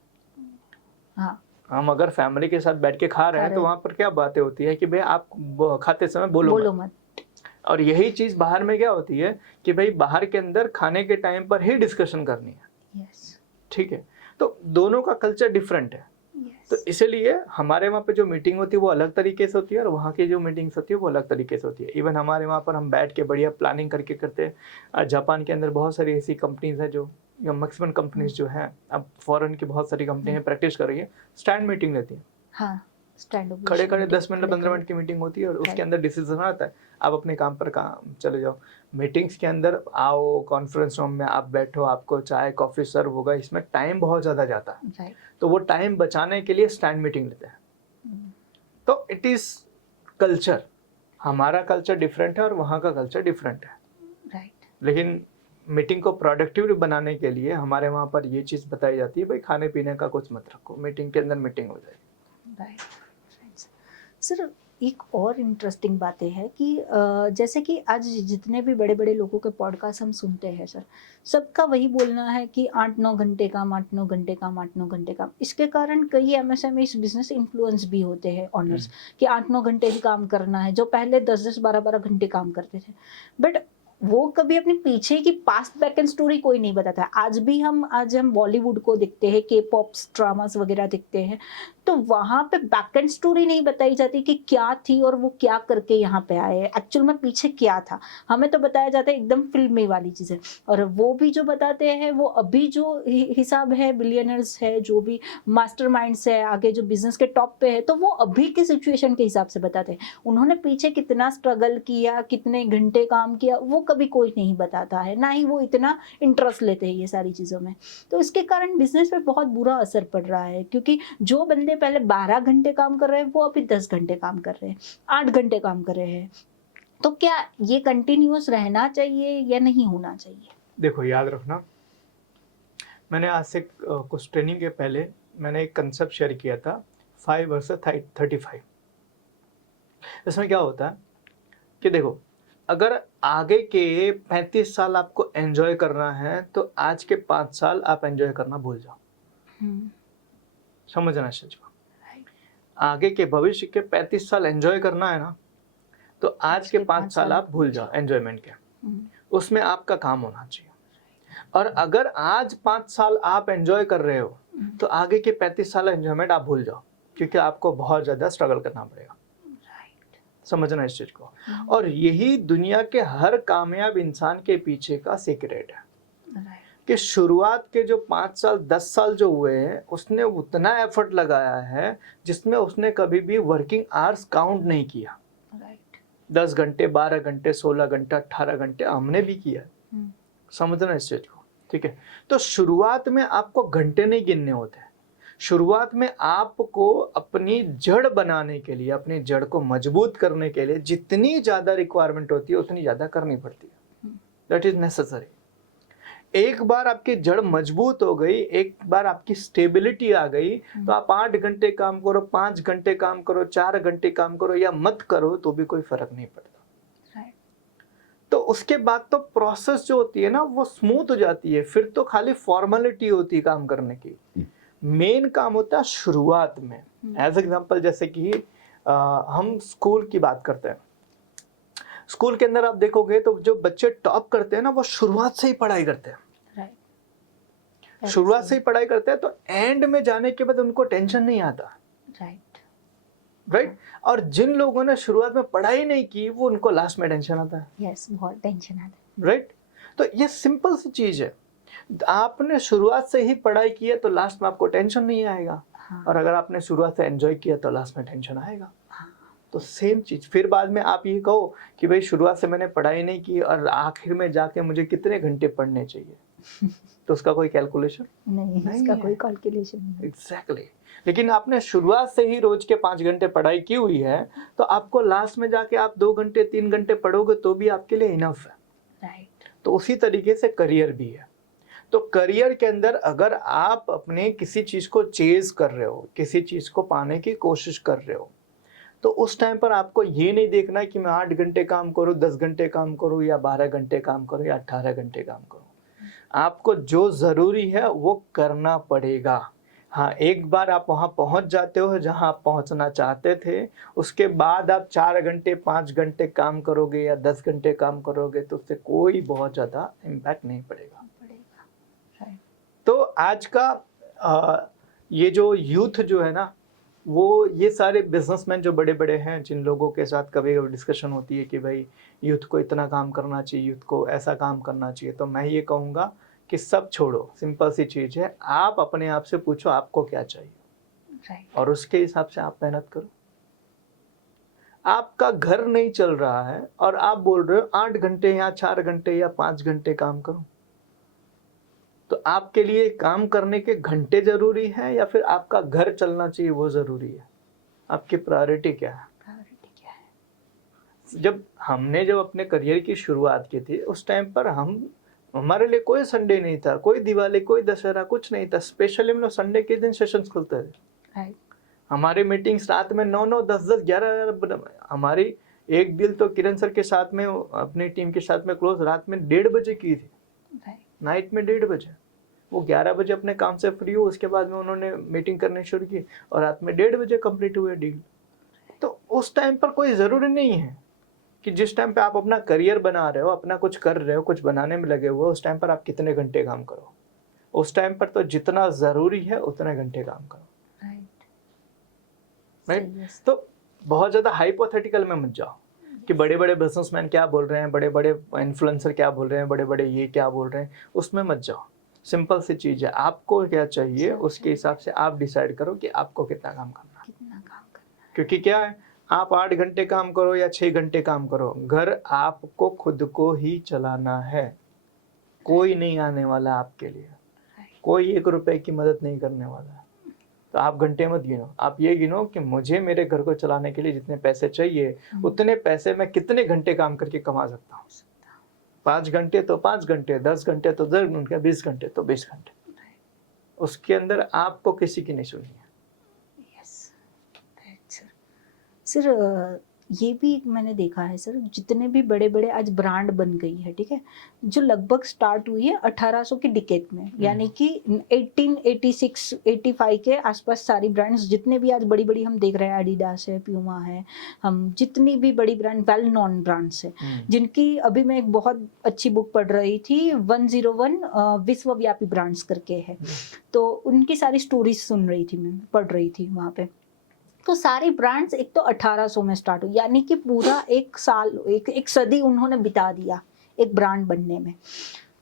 हाँ। हम अगर फैमिली के साथ बैठ के खा रहे हैं तो वहाँ पर क्या बातें होती है कि भाई आप खाते समय बोलो मत। और यही चीज बाहर में क्या होती है कि भाई बाहर के अंदर खाने के टाइम पर ही डिस्कशन करनी है, ठीक है, तो दोनों का कल्चर डिफरेंट है। तो इसीलिए हमारे वहाँ पे जो मीटिंग होती है वो अलग तरीके से होती है, और वहाँ की जो मीटिंग्स होती है वो अलग तरीके से होती है। इवन हमारे वहाँ पर हम बैठ के बढ़िया प्लानिंग करके करते हैं। जापान के अंदर बहुत सारी ऐसी कंपनीज है जो मैक्सिमम कंपनीज जो हैं, अब फॉरेन की बहुत सारी कंपनी है प्रैक्टिस कर रही है, स्टैंड मीटिंग लेती है। हाँ, खड़े खड़े 10 मिनट 15 मिनट की मीटिंग होती है, और उसके अंदर डिसीजन आता है, आप अपने काम पर काम चले जाओ। मीटिंग्स के अंदर आओ, कॉन्फ्रेंस रूम में आप बैठो, आपको चाय कॉफी सर्व होगा, इसमें टाइम बहुत ज़्यादा जाता है, तो वो टाइम बचाने के लिए स्टैंड मीटिंग लेते हैं। तो इट इज़ कल्चर, हमारा कल्चर डिफरेंट है और वहाँ का कल्चर डिफरेंट है। लेकिन मीटिंग को प्रोडक्टिव बनाने के लिए हमारे वहाँ पर ये चीज़ बताई जाती है, भाई खाने पीने का कुछ मत रखो, मीटिंग के अंदर मीटिंग हो जाएगी। सर एक और इंटरेस्टिंग बातें है कि जैसे कि आज जितने भी बड़े बड़े लोगों के पॉडकास्ट हम सुनते हैं सर, सबका वही बोलना है कि 8-9 घंटे काम, 8-9 घंटे काम, 8-9 घंटे काम। इसके कारण कई एमएसएमई इस बिजनेस इन्फ्लुएंस भी होते हैं ऑनर्स कि 8-9 घंटे ही काम करना है, जो पहले 10-10 12-12 घंटे काम करते थे। बट वो कभी अपने पीछे की पास्ट बैक एंड स्टोरी कोई नहीं बताता। आज हम बॉलीवुड को देखते हैं, के पॉप ड्रामास वगैरह देखते हैं, तो वहाँ पे बैक एंड स्टोरी नहीं बताई जाती कि क्या थी और वो क्या करके यहाँ पे आए, एक्चुअल में पीछे क्या था। हमें तो बताया जाता है एकदम फिल्मी वाली चीज़ें, और वो भी जो बताते हैं वो अभी जो हिसाब है, बिलियनर्स है, जो भी मास्टरमाइंड्स है, आगे जो बिजनेस के टॉप पे है, तो वो अभी के सिचुएशन के हिसाब से बताते हैं। उन्होंने पीछे कितना स्ट्रगल किया, कितने घंटे काम किया, वो कभी कोई नहीं बताता है, ना ही वो इतना इंटरेस्ट लेते हैं ये सारी चीज़ों में। तो इसके कारण बिजनेस पे बहुत बुरा असर पड़ रहा है, क्योंकि जो बंदे पहले 12 घंटे काम कर रहे हैं वो अभी 10 घंटे काम कर रहे हैं, 8 घंटे काम कर रहे हैं। तो क्या ये कंटिन्यूअस रहना चाहिए या नहीं होना चाहिए? देखो याद रखना, मैंने आज से कुछ ट्रेनिंग के पहले मैंने एक कंसेप्ट शेयर किया था, 5 वर्सेस 35। इसमें क्या होता है कि देखो, अगर आगे के 35 साल आपको एंजॉय करना है तो आज के 5 साल आप एंजॉय करना भूल जाओ। समझना इस चीज को, आगे के भविष्य के 35 साल एंजॉय करना है ना, तो आज के 5 साल आप भूल जाओ एंजॉयमेंट के, उसमें आपका काम होना चाहिए। और अगर आज 5 साल आप एंजॉय कर रहे हो तो आगे के 35 साल एंजॉयमेंट आप भूल जाओ, क्योंकि आपको बहुत ज़्यादा स्ट्रगल करना पड़ेगा। समझना इस चीज़ को, और यही दुनिया के हर कामयाब इंसान के पीछे का सीक्रेट है कि शुरुआत के जो 5 साल 10 साल जो हुए हैं उसने उतना एफर्ट लगाया है जिसमें उसने कभी भी वर्किंग आवर्स काउंट नहीं किया। 10 घंटे 12 घंटे 16 घंटे 18 घंटे हमने भी किया। समझना इस चीज को, ठीक है। तो शुरुआत में आपको घंटे नहीं गिनने होते, शुरुआत में आपको अपनी जड़ बनाने के लिए, अपनी जड़ को मजबूत करने के लिए जितनी ज्यादा रिक्वायरमेंट होती है उतनी ज्यादा करनी पड़ती है। That is necessary. एक बार आपकी जड़ मजबूत हो गई, एक बार आपकी स्टेबिलिटी आ गई, तो आप 8 घंटे काम करो, 5 घंटे काम करो, 4 घंटे काम करो या मत करो, तो भी कोई फर्क नहीं पड़ता। तो उसके बाद तो प्रोसेस जो होती है ना वो स्मूथ हो जाती है, फिर तो खाली फॉर्मेलिटी होती है काम करने की। मेन काम होता है शुरुआत में। एज एग्जांपल, जैसे कि हम स्कूल की बात करते हैं। स्कूल के अंदर आप देखोगे तो जो बच्चे टॉप करते हैं ना, वो शुरुआत से ही पढ़ाई करते हैं। राइट, शुरुआत से ही पढ़ाई करते हैं, तो एंड में जाने के बाद उनको टेंशन नहीं आता। Right, right. और जिन लोगों ने शुरुआत में पढ़ाई नहीं की, वो उनको लास्ट में टेंशन आता है। यस, बहुत टेंशन आता है। राइट। तो ये सिंपल सी चीज है, आपने शुरुआत से ही पढ़ाई की है तो लास्ट में आपको टेंशन नहीं आएगा। हाँ, और अगर आपने शुरुआत से एंजॉय किया तो लास्ट में टेंशन आएगा। हाँ, तो सेम चीज फिर बाद में आप ये कहो कि भाई शुरुआत से मैंने पढ़ाई नहीं की और आखिर में जाके मुझे कितने घंटे पढ़ने चाहिए, तो उसका कोई कैलकुलेशन नहीं, नहीं इसका है। कोई कैलकुलेशन नहीं। एग्जैक्टली। लेकिन आपने शुरुआत से ही रोज के 5 घंटे पढ़ाई की हुई है, तो आपको लास्ट में जाके आप 2 घंटे 3 घंटे पढ़ोगे तो भी आपके लिए इनफ है। राइट, तो उसी तरीके से करियर भी है। तो करियर के अंदर अगर आप अपने किसी चीज को चेज कर रहे हो, किसी चीज को पाने की कोशिश कर रहे हो, तो उस टाइम पर आपको ये नहीं देखना है कि मैं 8 घंटे काम करूं, 10 घंटे काम करूं, या 12 घंटे काम करूं, या 18 घंटे काम करूं। आपको जो जरूरी है वो करना पड़ेगा। हाँ, एक बार आप वहां पहुंच जाते हो जहां आप पहुंचना चाहते थे, उसके बाद आप 4 घंटे 5 घंटे काम करोगे या 10 घंटे काम करोगे तो उससे कोई बहुत ज्यादा इम्पैक्ट नहीं पड़ेगा। राइट, तो आज का ये जो यूथ जो है ना, वो ये सारे बिजनेसमैन जो बड़े बड़े हैं, जिन लोगों के साथ कभी कभी डिस्कशन होती है कि भाई यूथ को इतना काम करना चाहिए, यूथ को ऐसा काम करना चाहिए, तो मैं ये कहूँगा कि सब छोड़ो। सिंपल सी चीज़ है, आप अपने आप से पूछो आपको क्या चाहिए राइट, और उसके हिसाब से आप मेहनत करो। आपका घर नहीं चल रहा है और आप बोल रहे हो 8 घंटे या 4 घंटे या 5 घंटे काम करो, तो आपके लिए काम करने के घंटे जरूरी है या फिर आपका घर चलना चाहिए वो जरूरी है? आपकी प्रायोरिटी क्या है? प्रायोरिटी क्या है? जब अपने करियर की शुरुआत की थी, उस टाइम पर हमारे लिए कोई संडे नहीं था, कोई दिवाली, कोई दशहरा, कुछ नहीं था। स्पेशली हम लोग संडे के दिन सेशंस खुलते थे। राइट, हमारी मीटिंग्स रात में 9-9, 10-10, 11 हमारी एक डील तो किरण सर के साथ में, अपनी टीम के साथ में क्लोज रात में 1:30 बजे की थी। राइट, नाइट में 1:30 बजे। वो 11 बजे अपने काम से फ्री हो, उसके बाद में उन्होंने मीटिंग करनी शुरू की और रात में 1:30 बजे कंप्लीट हुए डील। तो उस टाइम पर कोई ज़रूरी नहीं है कि जिस टाइम पे आप अपना करियर बना रहे हो, अपना कुछ कर रहे हो, कुछ बनाने में लगे हुए हो, उस टाइम पर आप कितने घंटे काम करो। उस टाइम पर तो जितना ज़रूरी है उतने घंटे काम करो। Right, right. तो बहुत ज़्यादा हाइपोथेटिकल में मत जाओ कि बड़े बड़े बिजनेसमैन क्या बोल रहे हैं, बड़े बड़े इन्फ्लुएंसर क्या बोल रहे हैं, बड़े बड़े ये क्या बोल रहे हैं, उसमें मत जाओ। सिंपल सी चीज़ है, आपको क्या चाहिए उसके हिसाब से आप डिसाइड करो कि आपको कितना काम करना है। कितना काम करना है। क्योंकि क्या है, आप 8 घंटे काम करो या 6 घंटे काम करो, घर आपको खुद को ही चलाना है। कोई नहीं आने वाला आपके लिए, कोई 1 रुपए की मदद नहीं करने वाला है। तो आप घंटे मत गिनो, आप ये गिनो कि मुझे मेरे घर को चलाने के लिए जितने पैसे चाहिए, उतने पैसे मैं कितने घंटे काम करके कमा सकता हूँ। 5 घंटे तो 5 घंटे, 10 घंटे तो 10 घंटे, 20 घंटे तो 20 घंटे। उसके अंदर आपको किसी की नहीं सुननी है। Yes, right sir. ये भी मैंने देखा है सर, जितने भी बड़े बड़े आज ब्रांड बन गई है, ठीक है, जो लगभग स्टार्ट हुई है 1800 की डिकेड में, यानी कि 1886 85 के आसपास सारी ब्रांड्स जितने भी आज बड़ी बड़ी हम देख रहे हैं, एडिडास है, प्यूमा है, हम जितनी भी बड़ी ब्रांड, वेल नॉन ब्रांड्स है, जिनकी अभी मैं एक बहुत अच्छी बुक पढ़ रही थी, 101 विश्वव्यापी ब्रांड्स करके है, तो उनकी सारी स्टोरीज सुन रही थी, मैं पढ़ रही थी वहाँ पे। तो सारी ब्रांड्स एक तो 1800 में स्टार्ट हुई, यानी कि पूरा एक साल, एक सदी उन्होंने बिता दिया एक ब्रांड बनने में।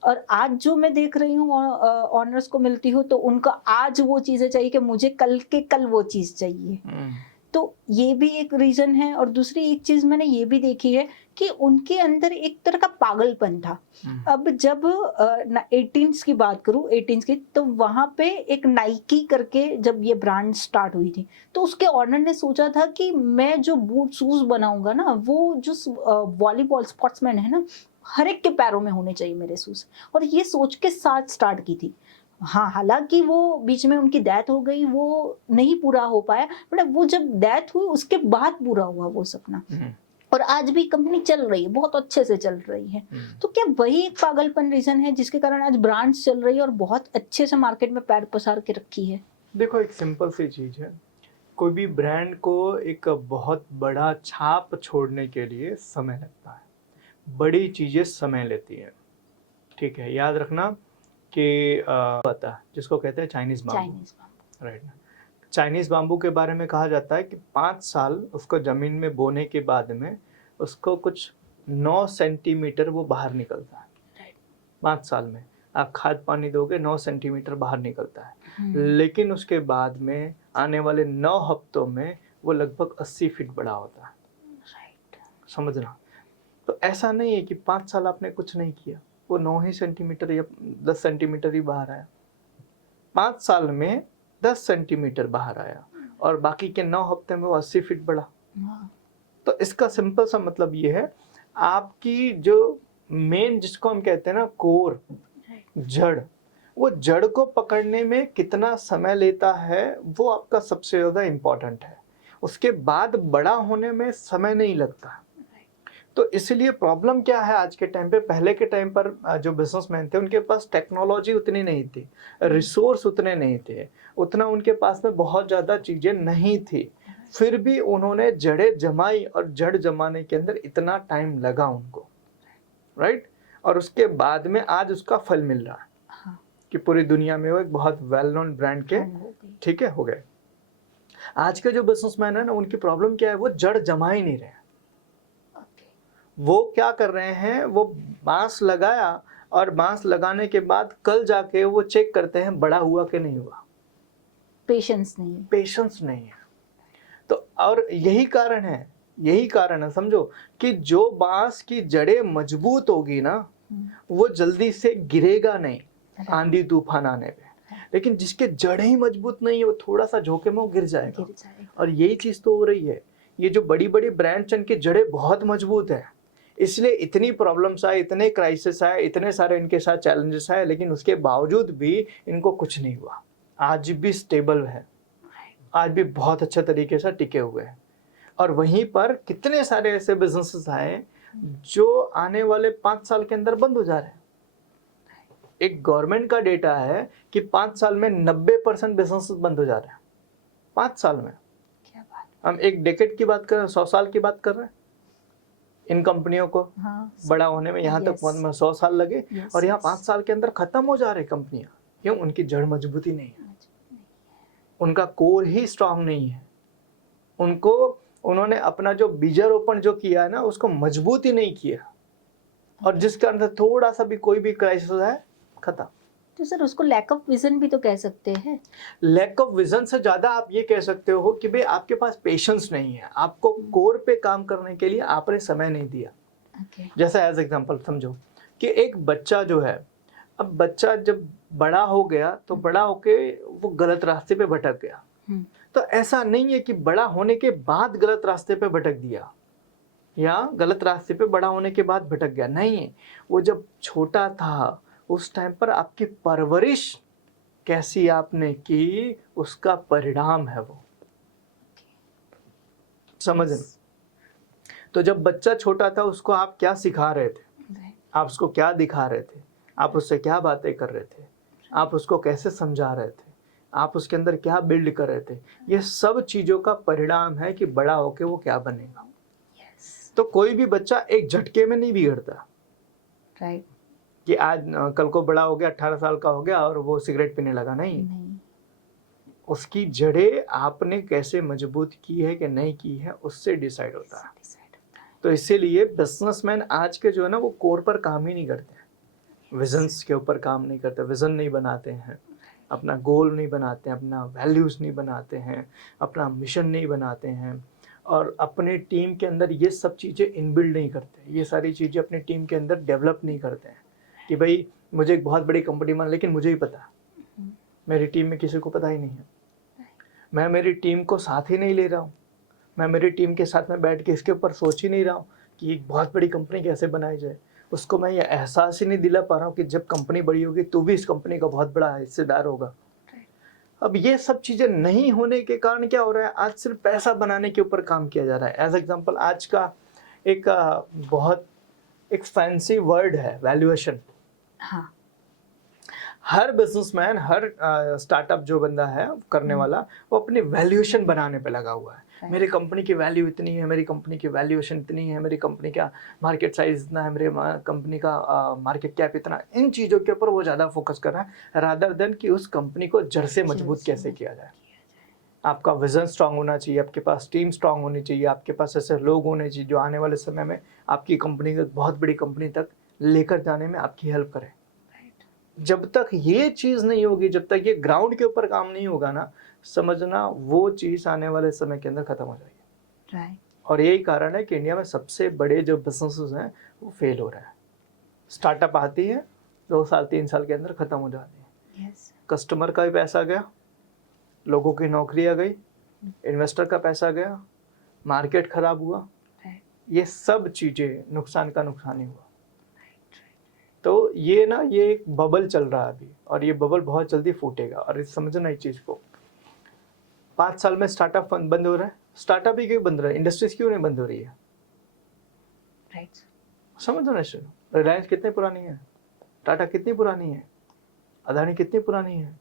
और आज जो मैं देख रही हूँ ऑनर्स को मिलती हूँ, तो उनका आज वो चीज़ें चाहिए कि मुझे कल के कल वो चीज़ चाहिए। तो ये भी एक रीज़न है। और दूसरी एक चीज़ मैंने ये भी देखी है कि उनके अंदर एक तरह का पागलपन था। अब जब 18s की बात करूँ, 18s की, तो वहाँ पे एक नाइकी करके जब ये ब्रांड स्टार्ट हुई थी, तो उसके ऑनर ने सोचा था कि मैं जो बूट शूज़ बनाऊंगा ना, वो जो वॉलीबॉल स्पोर्ट्समैन है ना, हर एक के पैरों में होने चाहिए मेरे शूज़, और ये सोच के साथ स्टार्ट की थी। हाँ, हालांकि वो बीच में उनकी डेथ हो गई, वो नहीं पूरा हो पाया, बट वो जब डेथ हुई उसके बाद पूरा हुआ वो सपना। और आज भी कंपनी चल रही है, बहुत अच्छे से चल रही है। तो क्या वही एक पागलपन रीजन है जिसके कारण आज ब्रांड्स चल रही है और बहुत अच्छे से मार्केट में पैर पसार के रखी है? देखो, एक सिंपल सी चीज़ है कोई भी ब्रांड को एक बहुत बड़ा छाप छोड़ने के लिए समय लगता है, बड़ी चीज़ें समय लेती हैं, ठीक है। याद रखना कि पता है जिसको कहते हैं Chinese bamboo, Chinese bamboo. Right ना। चाइनीज़ बाम्बू के बारे में कहा जाता है कि 5 साल उसको ज़मीन में बोने के बाद में उसको कुछ 9 सेंटीमीटर वो बाहर निकलता है। राइट। 5 साल में आप खाद पानी दोगे 9 सेंटीमीटर बाहर निकलता है, हम्म। लेकिन उसके बाद में आने वाले 9 हफ्तों में वो लगभग 80 फीट बड़ा होता है। राइट। समझना। तो ऐसा नहीं है कि 5 साल आपने कुछ नहीं किया, वो 9 ही सेंटीमीटर या 10 सेंटीमीटर ही बाहर आया। 5 साल में 10 सेंटीमीटर बाहर आया और बाकी के 9 हफ्ते में वो 80 फीट बढ़ा। हाँ। तो इसका सिंपल सा मतलब ये है, आपकी जो मेन जिसको हम कहते हैं ना कोर, जड़, वो जड़ को पकड़ने में कितना समय लेता है वो आपका सबसे ज़्यादा इम्पोर्टेंट है। उसके बाद बड़ा होने में समय नहीं लगता। तो इसलिए प्रॉब्लम क्या है आज के टाइम पे, पहले के टाइम पर जो बिजनेसमैन थे उनके पास टेक्नोलॉजी उतनी नहीं थी, रिसोर्स उतने नहीं थे, उतना उनके पास में बहुत ज़्यादा चीज़ें नहीं थी, फिर भी उन्होंने जड़ें जमाई और जड़ जमाने के अंदर इतना टाइम लगा उनको, राइट। और उसके बाद में आज उसका फल मिल रहा है। हाँ। कि पूरी दुनिया में वो एक बहुत वेल नोन ब्रांड के, ठीक है, हो गए। आज के जो बिजनेसमैन है ना, उनकी प्रॉब्लम क्या है, वो जड़ जमा ही नहीं रहे। वो क्या कर रहे हैं, वो बांस लगाया और बांस लगाने के बाद कल जाके वो चेक करते हैं बड़ा हुआ कि नहीं हुआ। पेशेंस नहीं है। पेशेंस नहीं है। तो और यही कारण है समझो, कि जो बांस की जड़ें मजबूत होगी ना, वो जल्दी से गिरेगा नहीं आंधी तूफान आने पे, लेकिन जिसके जड़ें ही मजबूत नहीं है वो थोड़ा सा झोंके में वो गिर जाएगा। और यही चीज तो हो रही है। ये जो बड़ी बड़ी ब्रांड्स इनकी जड़ें बहुत मजबूत है, इसलिए इतनी प्रॉब्लम्स आए, इतने क्राइसिस आए, इतने सारे इनके साथ चैलेंजेस आए, लेकिन उसके बावजूद भी इनको कुछ नहीं हुआ। आज भी स्टेबल है, आज भी बहुत अच्छे तरीके से टिके हुए हैं। और वहीं पर कितने सारे ऐसे बिजनेसेस आए जो आने वाले 5 साल के अंदर बंद हो जा रहे हैं। एक गवर्नमेंट का डेटा है कि 5 साल में 90% बिजनेसेस बंद हो जा रहे हैं। 5 साल में। क्या बात। हम एक डेकेड की बात कर रहे हैं, 100 साल की बात कर रहे हैं। इन कंपनियों को बड़ा होने में यहाँ तक 100 साल लगे, और यहाँ 5 साल के अंदर खत्म हो जा रही कंपनियां। क्यों? उनकी जड़ मजबूती नहीं है, उनका कोर ही स्ट्रांग नहीं है। उन्होंने अपना जो बीजारोपण जो किया है ना, उसको मजबूत ही नहीं किया, और जिसके अंदर थोड़ा सा भी कोई भी क्राइसिस है, खत्म। तो सर उसको लैक ऑफ विजन भी तो कह सकते हैं। लैक ऑफ विजन से ज्यादा आप ये कह सकते हो कि भाई आपके पास पेशेंस नहीं है, आपको कोर पे काम करने के लिए आपने समय नहीं दिया। जैसा एज एग्जांपल समझो कि एक बच्चा जो है, अब बच्चा जब बड़ा हो गया तो बड़ा होके वो गलत रास्ते पे भटक गया। तो ऐसा नहीं है कि बड़ा होने के बाद गलत रास्ते पे भटक दिया या गलत रास्ते पे बड़ा होने के बाद भटक गया, नहीं है। वो जब छोटा था उस टाइम पर आपकी परवरिश कैसी आपने की, उसका परिणाम है वो। समझ रहे? तो जब बच्चा छोटा था उसको आप क्या सिखा रहे थे, आप उसको क्या दिखा रहे थे, आप उससे क्या बातें कर रहे थे, आप उसको कैसे समझा रहे थे, आप उसके अंदर क्या बिल्ड कर रहे थे, ये सब चीजों का परिणाम है कि बड़ा होके वो क्या बनेगा। तो कोई भी बच्चा एक झटके में नहीं बिगड़ता, राइट, कि आज कल को बड़ा हो गया, 18 साल का हो गया और वो सिगरेट पीने लगा, नहीं। उसकी जड़ें आपने कैसे मजबूत की है कि नहीं की है, उससे डिसाइड होता है। तो इसीलिए बिजनेसमैन आज के जो है ना, वो कोर पर काम ही नहीं करते हैं, विजन्स के ऊपर काम नहीं करते, विजन नहीं बनाते हैं, अपना गोल नहीं बनाते हैं, अपना वैल्यूज नहीं बनाते हैं, अपना मिशन नहीं बनाते हैं, और अपने टीम के अंदर ये सब चीज़ें इनबिल्ड नहीं करते, ये सारी चीज़ें अपनी टीम के अंदर डेवलप नहीं करते हैं। कि भाई मुझे एक बहुत बड़ी कंपनी बना, लेकिन मुझे ही पता, मेरी टीम में किसी को पता ही नहीं है, मैं मेरी टीम को साथ ही नहीं ले रहा हूँ, मैं मेरी टीम के साथ में बैठ के इसके ऊपर सोच ही नहीं रहा हूँ कि एक बहुत बड़ी कंपनी कैसे बनाई जाए। उसको मैं ये एहसास ही नहीं दिला पा रहा हूँ कि जब कंपनी बड़ी होगी तो भी इस कंपनी का बहुत बड़ा हिस्सेदार होगा। अब ये सब चीज़ें नहीं होने के कारण क्या हो रहा है, आज सिर्फ पैसा बनाने के ऊपर काम किया जा रहा है। एज एग्जाम्पल आज का एक बहुत एक फैंसी वर्ड है, वैल्यूएशन। हाँ। हर बिजनेसमैन, हर स्टार्टअप जो बंदा है करने वाला, वो अपनी वैल्यूएशन बनाने पे लगा हुआ है। मेरी कंपनी की वैल्यू इतनी है, मेरी कंपनी की वैल्यूएशन इतनी है, मेरी कंपनी का मार्केट साइज इतना है, मेरे कंपनी का मार्केट कैप इतना। इन चीज़ों के ऊपर वो ज़्यादा फोकस कर रहा है रादर देन कि उस कंपनी को जड़ से मजबूत कैसे किया जाए। आपका विजन स्ट्रांग होना चाहिए, आपके पास टीम स्ट्रांग होनी चाहिए, आपके पास ऐसे लोग होने चाहिए जो आने वाले समय में आपकी कंपनी को बहुत बड़ी कंपनी तक लेकर जाने में आपकी हेल्प करें। जब तक ये चीज़ नहीं होगी, जब तक ये ग्राउंड के ऊपर काम नहीं होगा ना, समझना वो चीज़ आने वाले समय के अंदर खत्म हो जाएगी। राइट। और यही कारण है कि इंडिया में सबसे बड़े जो बिजनेसेस हैं वो फेल हो रहे हैं। स्टार्टअप आती है 2 साल 3 साल के अंदर खत्म हो जाती है। यस। कस्टमर का भी पैसा गया, लोगों की नौकरियां गई, इन्वेस्टर का पैसा गया, मार्केट खराब हुआ, ये सब चीज़ें नुकसान का नुकसान ही हुआ। तो ये ना, ये एक बबल चल रहा है अभी, और ये बबल बहुत जल्दी फूटेगा। और इस समझना इस चीज़ को, 5 साल में स्टार्टअप बंद हो रहा है। स्टार्टअप ही क्यों बंद रहा है, इंडस्ट्रीज क्यों नहीं बंद हो रही है? राइट। समझना। रिलायंस कितनी पुरानी है, टाटा कितनी पुरानी है, अदानी कितनी पुरानी है,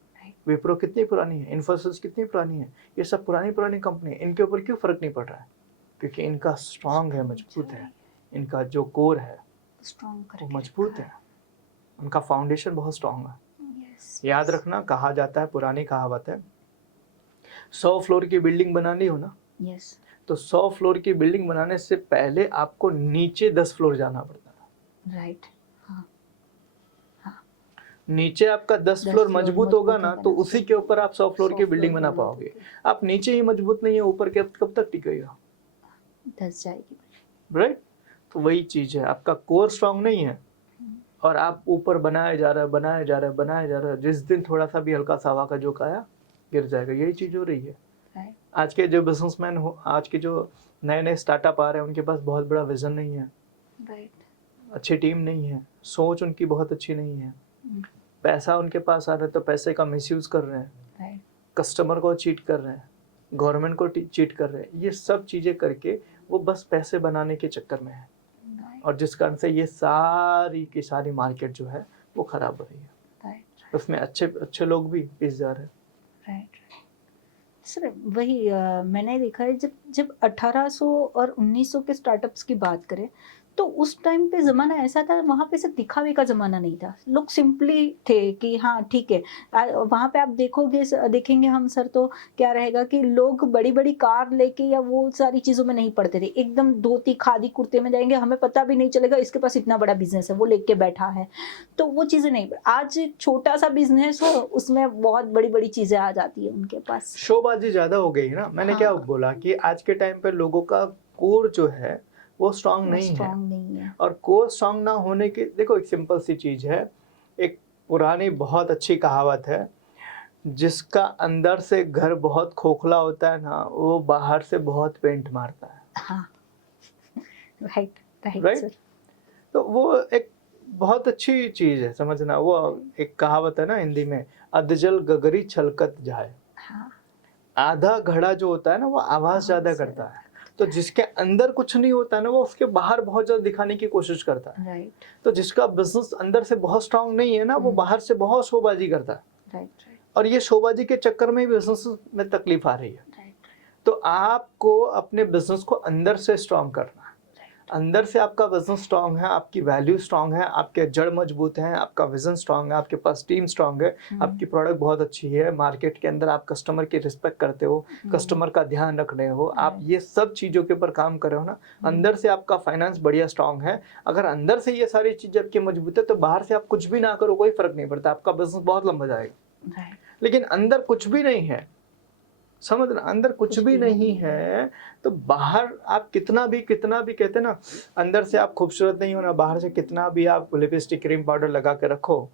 विप्रो कितनी पुरानी है, इन्फोसिस कितनी पुरानी है। ये सब पुरानी कंपनी है। इनके ऊपर क्यों फर्क नहीं पड़ रहा है? क्योंकि इनका स्ट्रांग है, मजबूत है। इनका जो कोर है वो मजबूत है, उनका फाउंडेशन बहुत स्ट्रांग है। याद रखना, कहा जाता है, पुरानी कहावत है, 100 फ्लोर की बिल्डिंग बनानी हो ना, तो 100 फ्लोर की बिल्डिंग बनाने से पहले आपको नीचे 10 फ्लोर जाना पड़ता है। राइट। नीचे आपका 10 फ्लोर मजबूत होगा ना, तो उसी के ऊपर आप 100 फ्लोर की बिल्डिंग बना पाओगे। आप नीचे ही मजबूत नहीं है, ऊपर के कब तक टिकेगा? धस जाएगी। राइट। तो वही चीज है, आपका कोर स्ट्रांग नहीं है और आप ऊपर बनाए जा रहे हैं, जिस दिन थोड़ा सा भी हल्का सा हवा का झोंका आया, गिर जाएगा। यही चीज हो रही है। आज के जो बिजनेसमैन हो, आज के जो नए स्टार्टअप आ रहे हैं, उनके पास बहुत बड़ा विजन नहीं है, अच्छी टीम नहीं है, सोच उनकी बहुत अच्छी नहीं है, पैसा उनके पास आ रहा है तो पैसे का मिसयूज कर रहे हैं, कस्टमर को चीट कर रहे हैं, गवर्नमेंट को चीट कर रहे हैं। ये सब चीजें करके वो बस पैसे बनाने के चक्कर में है, और जिस कारण से ये सारी की सारी मार्केट जो है वो खराब हो रही है। उसमें अच्छे लोग भी पिस जा रहे हैं। सर वही मैंने देखा है, जब 1800 और 1900 के स्टार्टअप्स की बात करें तो उस टाइम पे ज़माना ऐसा था, वहाँ पे सिर्फ दिखावे का ज़माना नहीं था। लोग सिंपली थे कि हाँ ठीक है। वहाँ पे आप देखेंगे हम सर, तो क्या रहेगा कि लोग बड़ी-बड़ी कार लेके या वो सारी चीज़ों में नहीं पड़ते थे। एकदम धोती खादी कुर्ते में जाएंगे, हमें पता भी नहीं चलेगा इसके पास इतना बड़ा बिजनेस है, वो लेके बैठा है। तो वो चीज़ें नहीं। आज छोटा सा बिजनेस हो, उसमें बहुत बड़ी-बड़ी चीज़ें आ जाती है उनके पास। शोबाजी ज़्यादा हो गई ना। मैंने क्या बोला कि आज के टाइम पे लोगों का कोर जो है वो स्ट्रांग नहीं है। और कोर स्ट्रांग ना होने की, देखो एक सिंपल सी चीज़ है, एक पुरानी बहुत अच्छी कहावत है, जिसका अंदर से घर बहुत खोखला होता है ना, वो बाहर से बहुत पेंट मारता है। हाँ। राइट। तो वो एक बहुत अच्छी चीज़ है, समझना। वो एक कहावत है ना हिंदी में, अधजल गगरी छलकत जाए। आधा घड़ा जो होता है ना, वो आवाज़ ज़्यादा करता है। तो जिसके अंदर कुछ नहीं होता है ना, वो उसके बाहर बहुत ज़्यादा दिखाने की कोशिश करता है। तो जिसका बिजनेस अंदर से बहुत स्ट्रांग नहीं है ना, वो बाहर से बहुत शोबाजी करता है। और ये शोबाजी के चक्कर में बिजनेस में तकलीफ आ रही है। तो आपको अपने बिजनेस को अंदर से स्ट्रांग करना है। अंदर से आपका बिजनेस स्ट्रांग है, आपकी वैल्यू स्ट्रांग है, आपके जड़ मजबूत हैं, आपका विजन स्ट्रांग है, आपके पास टीम स्ट्रांग है, आपकी प्रोडक्ट बहुत अच्छी है, मार्केट के अंदर आप कस्टमर की रिस्पेक्ट करते हो, कस्टमर का ध्यान रख रहे हो, आप ये सब चीज़ों के ऊपर काम कर रहे हो ना, अंदर से आपका फाइनेंस बढ़िया स्ट्रांग है। अगर अंदर से ये सारी चीज़ें आपकी मजबूत है, तो बाहर से आप कुछ भी ना करो, कोई फर्क नहीं पड़ता, आपका बिजनेस बहुत लंबा जाएगा। लेकिन अंदर कुछ भी नहीं है, समझना, अंदर कुछ भी नहीं है, तो बाहर आप कितना भी कहते ना, अंदर से आप खूबसूरत नहीं हो ना, बाहर से कितना भी आप लिपस्टिक क्रीम पाउडर लगा के रखो,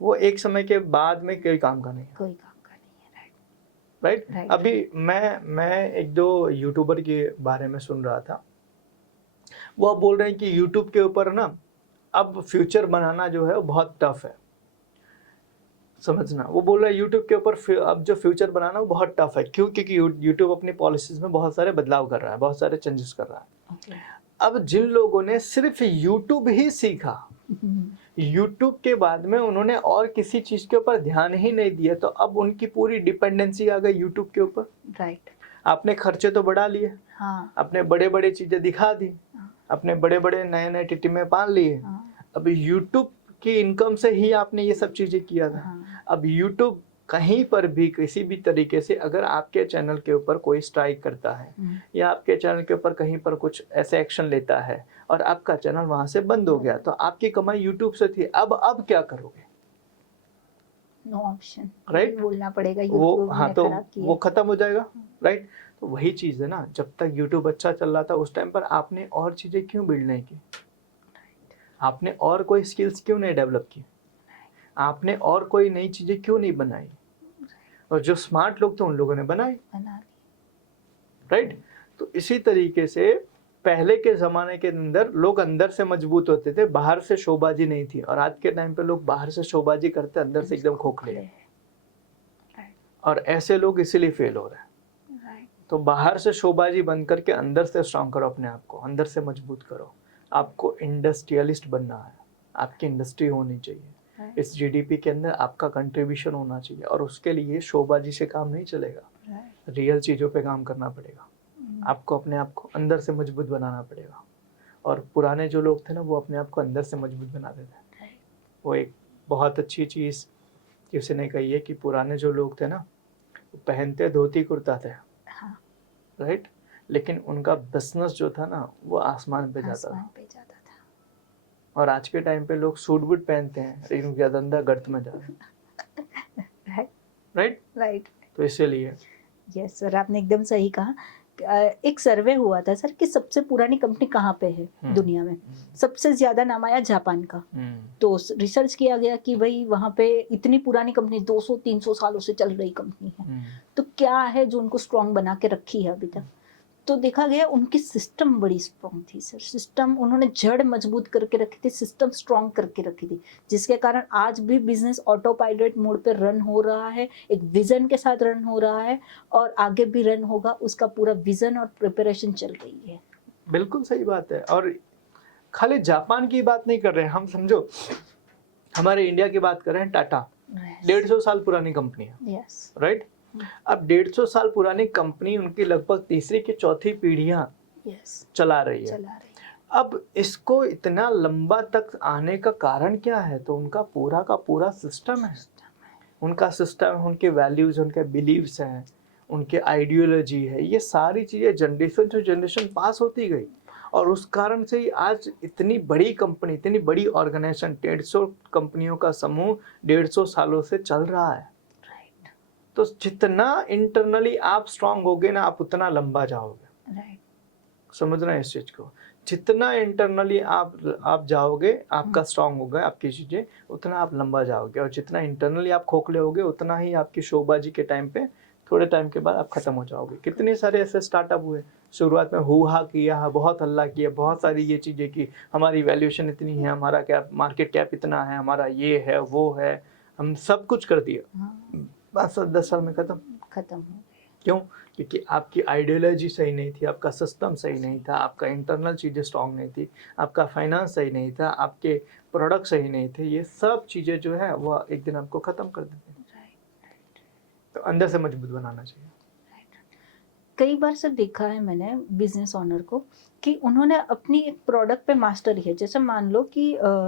वो एक समय के बाद में कोई काम का नहीं है। राइट। अभी मैं एक दो यूट्यूबर के बारे में सुन रहा था, वो बोल रहे हैं कि यूट्यूब के ऊपर ना अब फ्यूचर बनाना जो है वो बहुत टफ है। समझना, वो बोल रहा है यूट्यूब के ऊपर अब जो फ्यूचर बनाना वो बहुत टफ है। क्यों? क्योंकि यूट्यूब अपनी पॉलिसीज में बहुत सारे बदलाव कर रहा है, बहुत सारे चेंजेस कर रहा है। अब जिन लोगों ने सिर्फ यूट्यूब ही सीखा, यूट्यूब के बाद में उन्होंने और किसी चीज के ऊपर ध्यान ही नहीं दिया, तो अब उनकी पूरी डिपेंडेंसी आ गई यूट्यूब के ऊपर। राइट। आपने खर्चे तो बढ़ा लिए, हाँ। अपने बड़े बड़े चीजें दिखा दी, हाँ। अपने बड़े बड़े नए नए टिटी में पाल लिए। हाँ। अब यूट्यूब की इनकम से ही आपने ये सब चीजें किया था। हाँ। अब यूट्यूब कहीं पर भी किसी भी तरीके से अगर आपके चैनल के ऊपर कोई स्ट्राइक करता है या आपके चैनल के ऊपर कहीं पर कुछ ऐसे एक्शन लेता है और आपका चैनल वहां से बंद हो गया, तो आपकी कमाई यूट्यूब से थी। अब क्या करोगे? No option, right. बोलना पड़ेगा वो यूट्यूब हाँ, ने तो खराब किया। वो खत्म हो जाएगा। राइट। तो वही चीज है ना, जब तक यूट्यूब अच्छा चल रहा था उस टाइम पर आपने और चीजें क्यों बिल्ड नहीं की? आपने और कोई स्किल्स क्यों नहीं डेवलप की? आपने और कोई नई चीजें क्यों नहीं बनाई? और जो स्मार्ट लोग थे उन लोगों ने बनाई। राइट। तो इसी तरीके से पहले के ज़माने के अंदर लोग अंदर से मजबूत होते थे, बाहर से शोबाजी नहीं थी। और आज के टाइम पे लोग बाहर से शोबाजी करते, अंदर से एकदम खोखले हैं। और ऐसे लोग इसीलिए फेल हो रहे हैं। तो बाहर से शोबाजी बंद करके अंदर से स्ट्रांग करो अपने आप को, अंदर से मजबूत करो। आपको इंडस्ट्रियलिस्ट बनना है, आपकी इंडस्ट्री होनी चाहिए, इस जीडीपी के अंदर आपका कंट्रीब्यूशन होना चाहिए। और उसके लिए शोबाजी से काम नहीं चलेगा, रियल चीज़ों पे काम करना पड़ेगा। आपको अपने आप को अंदर से मजबूत बनाना पड़ेगा। और पुराने जो लोग थे ना, वो अपने आप को अंदर से मजबूत बनाते थे। वो एक बहुत अच्छी चीज़ किसी ने कही है कि पुराने जो लोग थे ना, वो पहनते धोती कुर्ता थे। राइट। लेकिन उनका बिजनेस जो था ना, वो आसमान पे जाता था। और आज के टाइम पे लोग सूट बूट पहनते हैं लेकिन उनका धंधा गर्त में जा रहा है। राइट। राइट। तो इसीलिए यस सर, आपने एकदम सही कहा। एक सर्वे हुआ था सर कि सबसे पुरानी कंपनी कहाँ पे है दुनिया में। सबसे ज्यादा नाम आया जापान का। तो रिसर्च किया गया कि भाई वहाँ पे इतनी पुरानी कंपनी 200-300 सालों से चल रही कंपनी है, तो क्या है जो उनको स्ट्रॉन्ग बना के रखी है अभी तक। तो देखा गया उनकी सिस्टम बड़ी स्ट्रॉन्ग थी सर। सिस्टम उन्होंने जड़ मजबूत करके रखी थी, सिस्टम स्ट्रॉन्ग करके रखी थी, जिसके कारण आज भी बिजनेस ऑटो पायलट मोड पे रन हो रहा है, एक विजन के साथ रन हो रहा है और आगे भी रन होगा। उसका पूरा विजन और प्रिपरेशन चल रही है। बिल्कुल सही बात है। और खाली जापान की बात नहीं कर रहे हैं हम, समझो हमारे इंडिया की बात कर रहे हैं। टाटा 150 साल पुरानी कंपनी है। राइट। अब 150 साल पुरानी कंपनी, उनकी लगभग तीसरी की चौथी पीढ़ियां चला रही है। अब इसको इतना लंबा तक आने का कारण क्या है? तो उनका पूरा का पूरा सिस्टम है। उनका सिस्टम, उनके वैल्यूज, उनके बिलीव्स हैं, उनके आइडियोलॉजी है। ये सारी चीज़ें जनरेशन टू जनरेशन पास होती गई और उस कारण से ही आज इतनी बड़ी कंपनी, इतनी बड़ी ऑर्गेनाइजेशन, 150 कंपनियों का समूह 150 सालों से चल रहा है। तो जितना इंटरनली आप स्ट्रांग होगे ना, आप उतना लंबा जाओगे। समझ रहे हैं इस चीज को? जितना इंटरनली आप जाओगे, आपका स्ट्रांग होगा आपकी चीजें, उतना आप लंबा जाओगे। और जितना इंटरनली आप खोखले होगे, उतना ही आपकी शोबाजी के टाइम पे, थोड़े टाइम के बाद आप खत्म हो जाओगे। कितने सारे ऐसे स्टार्टअप हुए, शुरुआत में हुआ किया, बहुत हल्ला किया, बहुत सारी ये चीजें की, हमारी वैल्यूएशन इतनी है, हमारा कैप, मार्केट कैप इतना है, हमारा ये है वो है, हम सब कुछ कर दिया। बस 10 साल में खत्म हो। क्यों? क्योंकि आपकी आइडियोलॉजी सही नहीं थी, आपका सिस्टम सही नहीं था, आपका इंटरनल चीज़ें स्ट्रांग नहीं थी, आपका फाइनेंस सही नहीं था, आपके प्रोडक्ट सही नहीं थे। ये सब चीज़ें जो है वो एक दिन आपको ख़त्म कर देते हैं। तो अंदर से मजबूत बनाना चाहिए। कई बार सर देखा है मैंने बिजनेस ओनर को कि उन्होंने अपनी एक प्रोडक्ट पे मास्टरी है। जैसे मान लो कि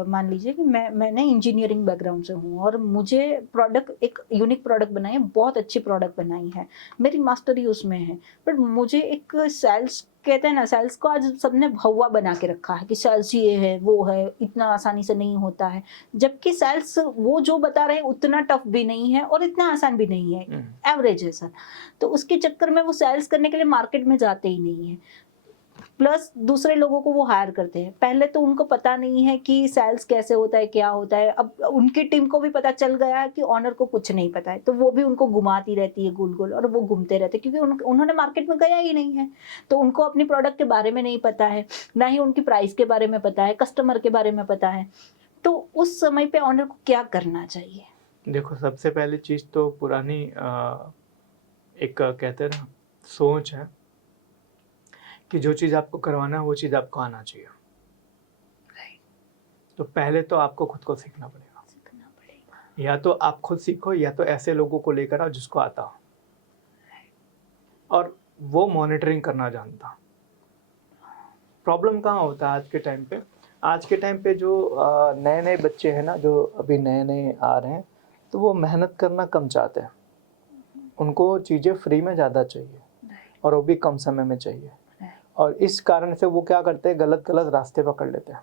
मान लीजिए कि मैंने इंजीनियरिंग बैकग्राउंड से हूँ और मुझे प्रोडक्ट, एक यूनिक प्रोडक्ट बनाई है, बहुत अच्छी प्रोडक्ट बनाई है, मेरी मास्टरी उसमें है। बट मुझे एक सेल्स, कहते हैं ना, सेल्स को आज सबने भौवा बना के रखा है कि सेल्स ये है वो है, इतना आसानी से नहीं होता है। जबकि सेल्स वो जो बता रहे हैं उतना टफ भी नहीं है और इतना आसान भी नहीं है, एवरेज है सर। तो उसके चक्कर में वो सेल्स करने के लिए मार्केट में जाते ही नहीं है। प्लस दूसरे लोगों को वो हायर करते हैं। पहले तो उनको पता नहीं है कि सेल्स कैसे होता है, क्या होता है। अब उनकी टीम को भी पता चल गया है कि ऑनर को कुछ नहीं पता है, तो वो भी उनको घुमाती रहती है गोल गोल, और वो घूमते रहते हैं क्योंकि उन्होंने मार्केट में गया ही नहीं है। तो उनको अपनी प्रोडक्ट के बारे में नहीं पता है, ना ही उनकी प्राइस के बारे में पता है, कस्टमर के बारे में पता है। तो उस समय पे ऑनर को क्या करना चाहिए? देखो, सबसे पहली चीज़ तो पुरानी एक कहते हैं ना सोच है कि जो चीज़ आपको करवाना है वो चीज़ आपको आना चाहिए। तो पहले तो आपको खुद को सीखना पड़ेगा। सीखना पड़ेगा। या तो आप खुद सीखो या तो ऐसे लोगों को लेकर आओ जिसको आता हो और वो मॉनिटरिंग करना जानता। प्रॉब्लम कहाँ होता है आज के टाइम पे? आज के टाइम पे जो नए नए बच्चे हैं ना, जो अभी नए नए आ रहे हैं, तो वो मेहनत करना कम चाहते हैं। उनको चीज़ें फ्री में ज़्यादा चाहिए और वो भी कम समय में चाहिए। और इस कारण से वो क्या करते हैं, गलत गलत रास्ते पकड़ लेते हैं,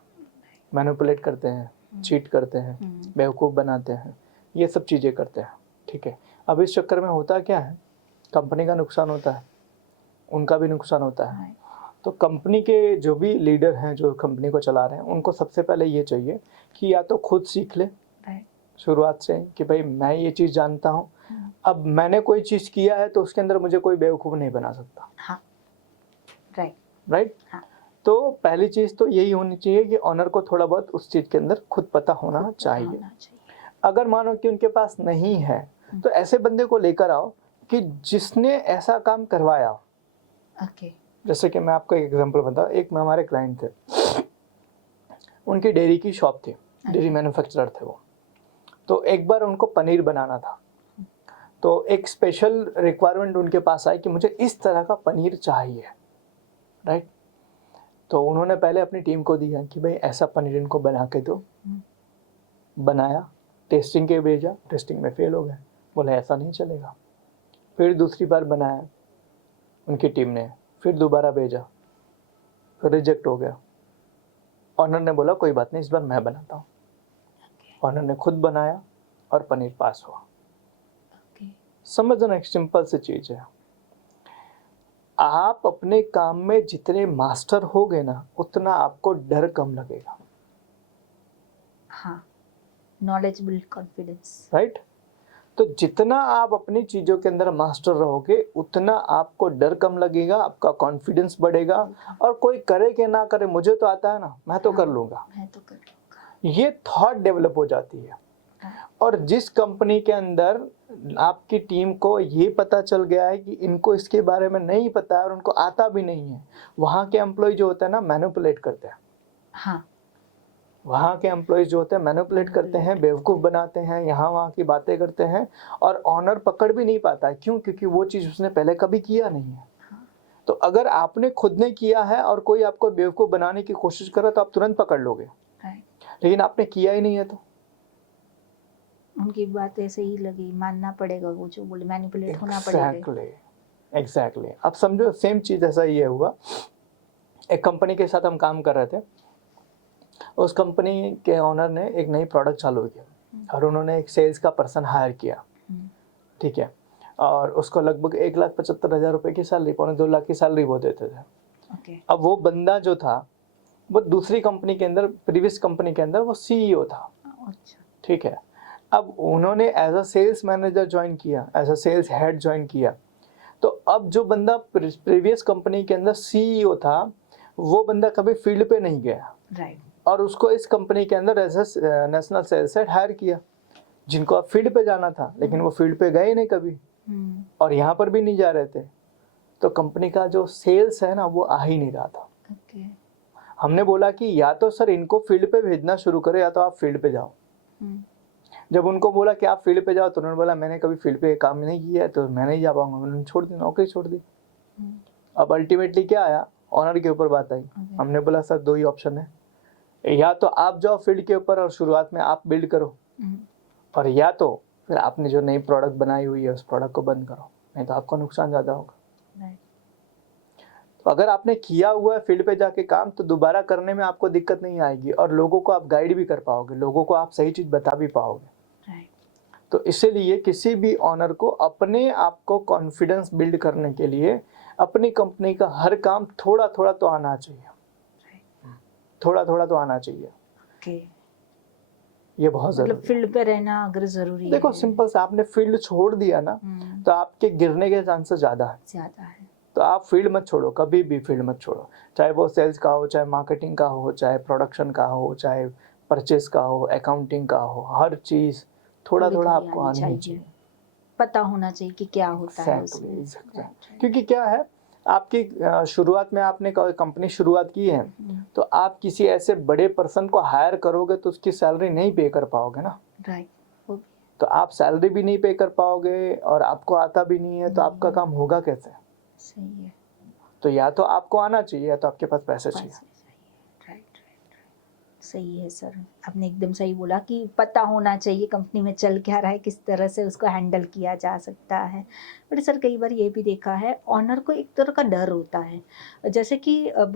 मैनिपुलेट करते हैं, चीट करते हैं, बेवकूफ़ बनाते हैं, ये सब चीज़ें करते हैं। ठीक है, अब इस चक्कर में होता क्या है, कंपनी का नुकसान होता है, उनका भी नुकसान होता है। तो कंपनी के जो भी लीडर हैं, जो कंपनी को चला रहे हैं, उनको सबसे पहले ये चाहिए कि या तो खुद सीख ले शुरुआत से कि भाई मैं ये चीज़ जानता हूँ, अब मैंने कोई चीज़ किया है तो उसके अंदर मुझे कोई बेवकूफ़ नहीं बना सकता। हाँ, राइट। हाँ। तो पहली चीज़ तो यही होनी चाहिए कि ऑनर को थोड़ा बहुत उस चीज़ के अंदर खुद पता होना चाहिए। अगर मानो कि उनके पास नहीं है तो ऐसे बंदे को लेकर आओ कि जिसने ऐसा काम करवाया। ओके। जैसे कि मैं आपको एक एग्जांपल बताऊं, एक में हमारे क्लाइंट थे, उनकी डेयरी की शॉप थी, डेयरी मैन्युफैक्चरर थे वो। तो एक बार उनको पनीर बनाना था, तो एक स्पेशल रिक्वायरमेंट उनके पास आई कि मुझे इस तरह का पनीर चाहिए। राइट। तो उन्होंने पहले अपनी टीम को दिया कि भाई ऐसा पनीर इनको बना के दो। बनाया, टेस्टिंग के भेजा, टेस्टिंग में फेल हो गए, बोले ऐसा नहीं चलेगा। फिर दूसरी बार बनाया उनकी टीम ने, फिर दोबारा भेजा, फिर रिजेक्ट हो गया। ऑनर ने बोला कोई बात नहीं, इस बार मैं बनाता हूँ। ऑनर ने खुद बनाया और पनीर पास हुआ। समझना एक सिंपल सी चीज़ है, आप अपने काम में जितने मास्टर होगे ना, उतना आपको डर कम लगेगा। हाँ, नॉलेज बिल्ड कॉन्फिडेंस। राइट। तो जितना आप अपनी चीज़ों के अंदर मास्टर रहोगे, उतना आपको डर कम लगेगा, आपका कॉन्फिडेंस बढ़ेगा। और कोई करे कि ना करे, मुझे तो आता है ना, मैं तो कर लूँगा, ये थॉट डेवलप हो जाती है। और जिस कंपनी के अंदर आपकी टीम को ये पता चल गया है कि इनको इसके बारे में नहीं पता है और उनको आता भी नहीं है, वहाँ के एम्प्लॉय जो होते हैं ना, मैनिपुलेट करते हैं। हाँ, वहाँ के एम्प्लॉयज़ जो होते हैं मैनिपुलेट करते हैं, बेवकूफ़ बनाते हैं, यहाँ वहाँ की बातें करते हैं। और ऑनर पकड़ भी नहीं पाता है, क्यों? क्योंकि वो चीज़ उसने पहले कभी किया नहीं है। तो अगर आपने खुद ने किया है और कोई आपको बेवकूफ़ बनाने की कोशिश करे तो आप तुरंत पकड़ लोगे, लेकिन आपने किया ही नहीं है तो उनकी बात ऐसे ही लगी, मानना पड़ेगा, वो जो बोले मैनिपुलेट होना पड़ेगा। एग्जैक्टली। अब समझो सेम चीज़ ऐसा ही हुआ। एक कंपनी के साथ हम काम कर रहे थे, उस कंपनी के ओनर ने एक नई प्रोडक्ट चालू किया और उन्होंने एक सेल्स का पर्सन हायर किया। ठीक है, और उसको लगभग 1,75,000 रुपये की सैलरी, 1.25-2 लाख की सैलरी वो देते थे। अब वो बंदा जो था वो दूसरी कंपनी के अंदर, प्रीवियस कंपनी के अंदर वो सीईओ था। ठीक है, अब उन्होंने as a sales manager join किया, as a sales head join किया। तो अब जो बंदा प्रीवियस कंपनी के अंदर सीईओ था, वो बंदा कभी फील्ड पे नहीं गया। और उसको इस कंपनी के अंदर as a national sales head hire किया, जिनको अब फील्ड पे जाना था, लेकिन वो फील्ड पे गए नहीं कभी और यहाँ पर भी नहीं जा रहे थे। तो कंपनी का जो सेल्स है ना, वो आ ही नहीं रहा था। हमने बोला कि या तो सर इनको फील्ड पे भेजना शुरू करो, या तो आप फील्ड पे जाओ। जब उनको बोला कि आप फील्ड पे जाओ, तो उन्होंने बोला मैंने कभी फील्ड पे काम नहीं किया है तो मैं नहीं जा पाऊंगा। उन्होंने छोड़ दी, नौकरी छोड़ दी। अब अल्टीमेटली क्या आया, ऑनर के ऊपर बात आई। हमने बोला सर दो ही ऑप्शन है, या तो आप जाओ फील्ड के ऊपर और शुरुआत में आप बिल्ड करो, और या तो फिर आपने जो नई प्रोडक्ट बनाई हुई है उस प्रोडक्ट को बंद करो, नहीं तो आपका नुकसान ज़्यादा होगा। तो अगर आपने किया हुआ है फील्ड पे जाके काम, तो दोबारा करने में आपको दिक्कत नहीं आएगी और लोगों को आप गाइड भी कर पाओगे, लोगों को आप सही चीज़ बता भी पाओगे। तो इसीलिए किसी भी ऑनर को अपने आप को कॉन्फिडेंस बिल्ड करने के लिए अपनी कंपनी का हर काम थोड़ा थोड़ा तो आना चाहिए, थोड़ा थोड़ा तो आना चाहिए। ये बहुत जरूरी है। फील्ड पे रहना अगर जरूरी देखो है। सिंपल से, आपने फील्ड छोड़ दिया ना, तो आपके गिरने के चांसेस ज़्यादा है। तो आप फील्ड मत छोड़ो, कभी भी फील्ड मत छोड़ो, चाहे वो सेल्स का हो, चाहे मार्केटिंग का हो, चाहे प्रोडक्शन का हो, चाहे परचेस का हो, अकाउंटिंग का हो, हर चीज़ थोड़ा थोड़ा आपको आनी चाहिए, पता होना चाहिए कि क्या होता है उसमें। क्योंकि क्या है, आपकी शुरुआत में आपने कंपनी शुरुआत की है, तो आप किसी ऐसे बड़े पर्सन को हायर करोगे तो उसकी सैलरी नहीं पे कर पाओगे ना। राइट। तो आप सैलरी भी नहीं पे कर पाओगे और आपको आता भी नहीं है, तो आपका काम होगा कैसे? सही है। तो या तो आपको आना चाहिए या तो आपके पास पैसे चाहिए। राइट। सही है सर, आपने एकदम सही बोला कि पता होना चाहिए कंपनी में चल क्या रहा है, किस तरह से उसको हैंडल किया जा सकता है। बट सर कई बार ये भी देखा है ऑनर को एक तरह का डर होता है, जैसे कि अब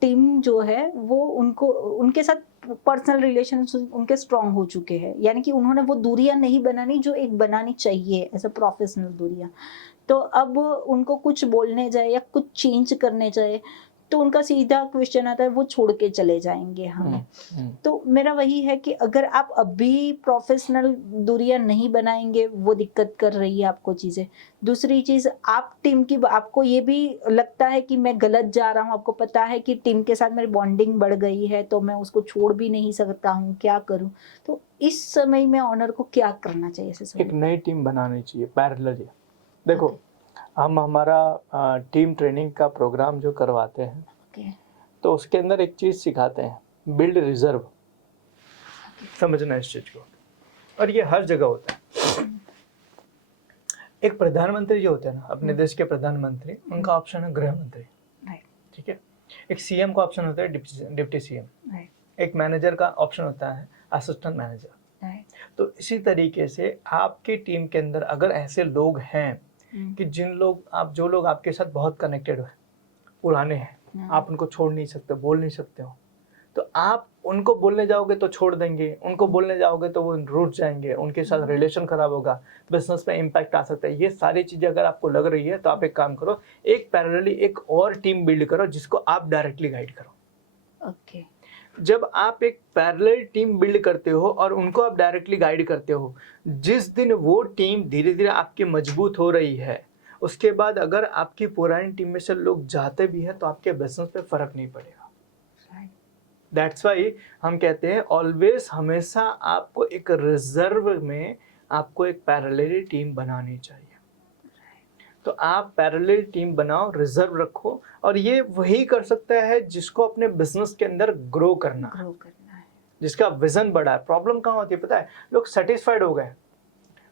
टीम जो है वो उनको उनके साथ पर्सनल रिलेशन उनके स्ट्रांग हो चुके हैं, यानी कि उन्होंने वो दूरियां नहीं बनानी जो एक बनानी चाहिए एज अ प्रोफेशनल दूरियां। तो अब उनको कुछ बोलने जाए या कुछ चेंज करने जाए तो उनका सीधा क्वेश्चन आता है वो छोड़ के चले जाएंगे हमें। तो मेरा वही है कि अगर आप अभी प्रोफेशनल दूरियां नहीं बनाएंगे, वो दिक्कत कर रही है आपको चीजें। दूसरी चीज, आप टीम की, आपको ये भी लगता है कि मैं गलत जा रहा हूँ, आपको पता है कि टीम के साथ मेरी बॉन्डिंग बढ़ गई है तो मैं उसको छोड़ भी नहीं सकता हूँ, क्या करूँ? तो इस समय में ऑनर को क्या करना चाहिए ऐसे समय? एक नई टीम बनानी चाहिए पैरेलली। देखो, हम हमारा टीम ट्रेनिंग का प्रोग्राम जो करवाते हैं, ओके। तो उसके अंदर एक चीज सिखाते हैं, बिल्ड रिजर्व। समझना इस चीज को, और ये हर जगह होता है। एक प्रधानमंत्री जो होते हैं ना, अपने देश के प्रधानमंत्री, उनका ऑप्शन है गृह मंत्री। ठीक है। एक सीएम का ऑप्शन होता है डिप्टी सीएम। एक मैनेजर का ऑप्शन होता है असिस्टेंट मैनेजर। तो इसी तरीके से आपकी टीम के अंदर अगर ऐसे लोग हैं कि जो लोग आपके साथ बहुत कनेक्टेड है, पुराने हैं, आप उनको छोड़ नहीं सकते, बोल नहीं सकते हो, तो आप उनको बोलने जाओगे तो छोड़ देंगे, उनको बोलने जाओगे तो वो रूठ जाएंगे, उनके साथ रिलेशन खराब होगा, बिजनेस पे इम्पैक्ट आ सकता है। ये सारी चीजें अगर आपको लग रही है तो आप एक काम करो, एक पैरेलली एक और टीम बिल्ड करो जिसको आप डायरेक्टली गाइड करो। ओके। जब आप एक पैरेलल टीम बिल्ड करते हो और उनको आप डायरेक्टली गाइड करते हो, जिस दिन वो टीम धीरे धीरे आपकी मजबूत हो रही है, उसके बाद अगर आपकी पुरानी टीम में से लोग जाते भी हैं तो आपके बिजनेस पे फर्क नहीं पड़ेगा। दैट्स वाई हम कहते हैं ऑलवेज, हमेशा आपको एक रिजर्व में आपको एक पैरेलल टीम बनानी चाहिए। तो आप पैरेलल टीम बनाओ, रिजर्व रखो, और ये वही कर सकता है जिसको अपने बिजनेस के अंदर ग्रो करना है, जिसका विजन बड़ा है। प्रॉब्लम कहाँ होती है पता है? लोग सेटिस्फाइड हो गए,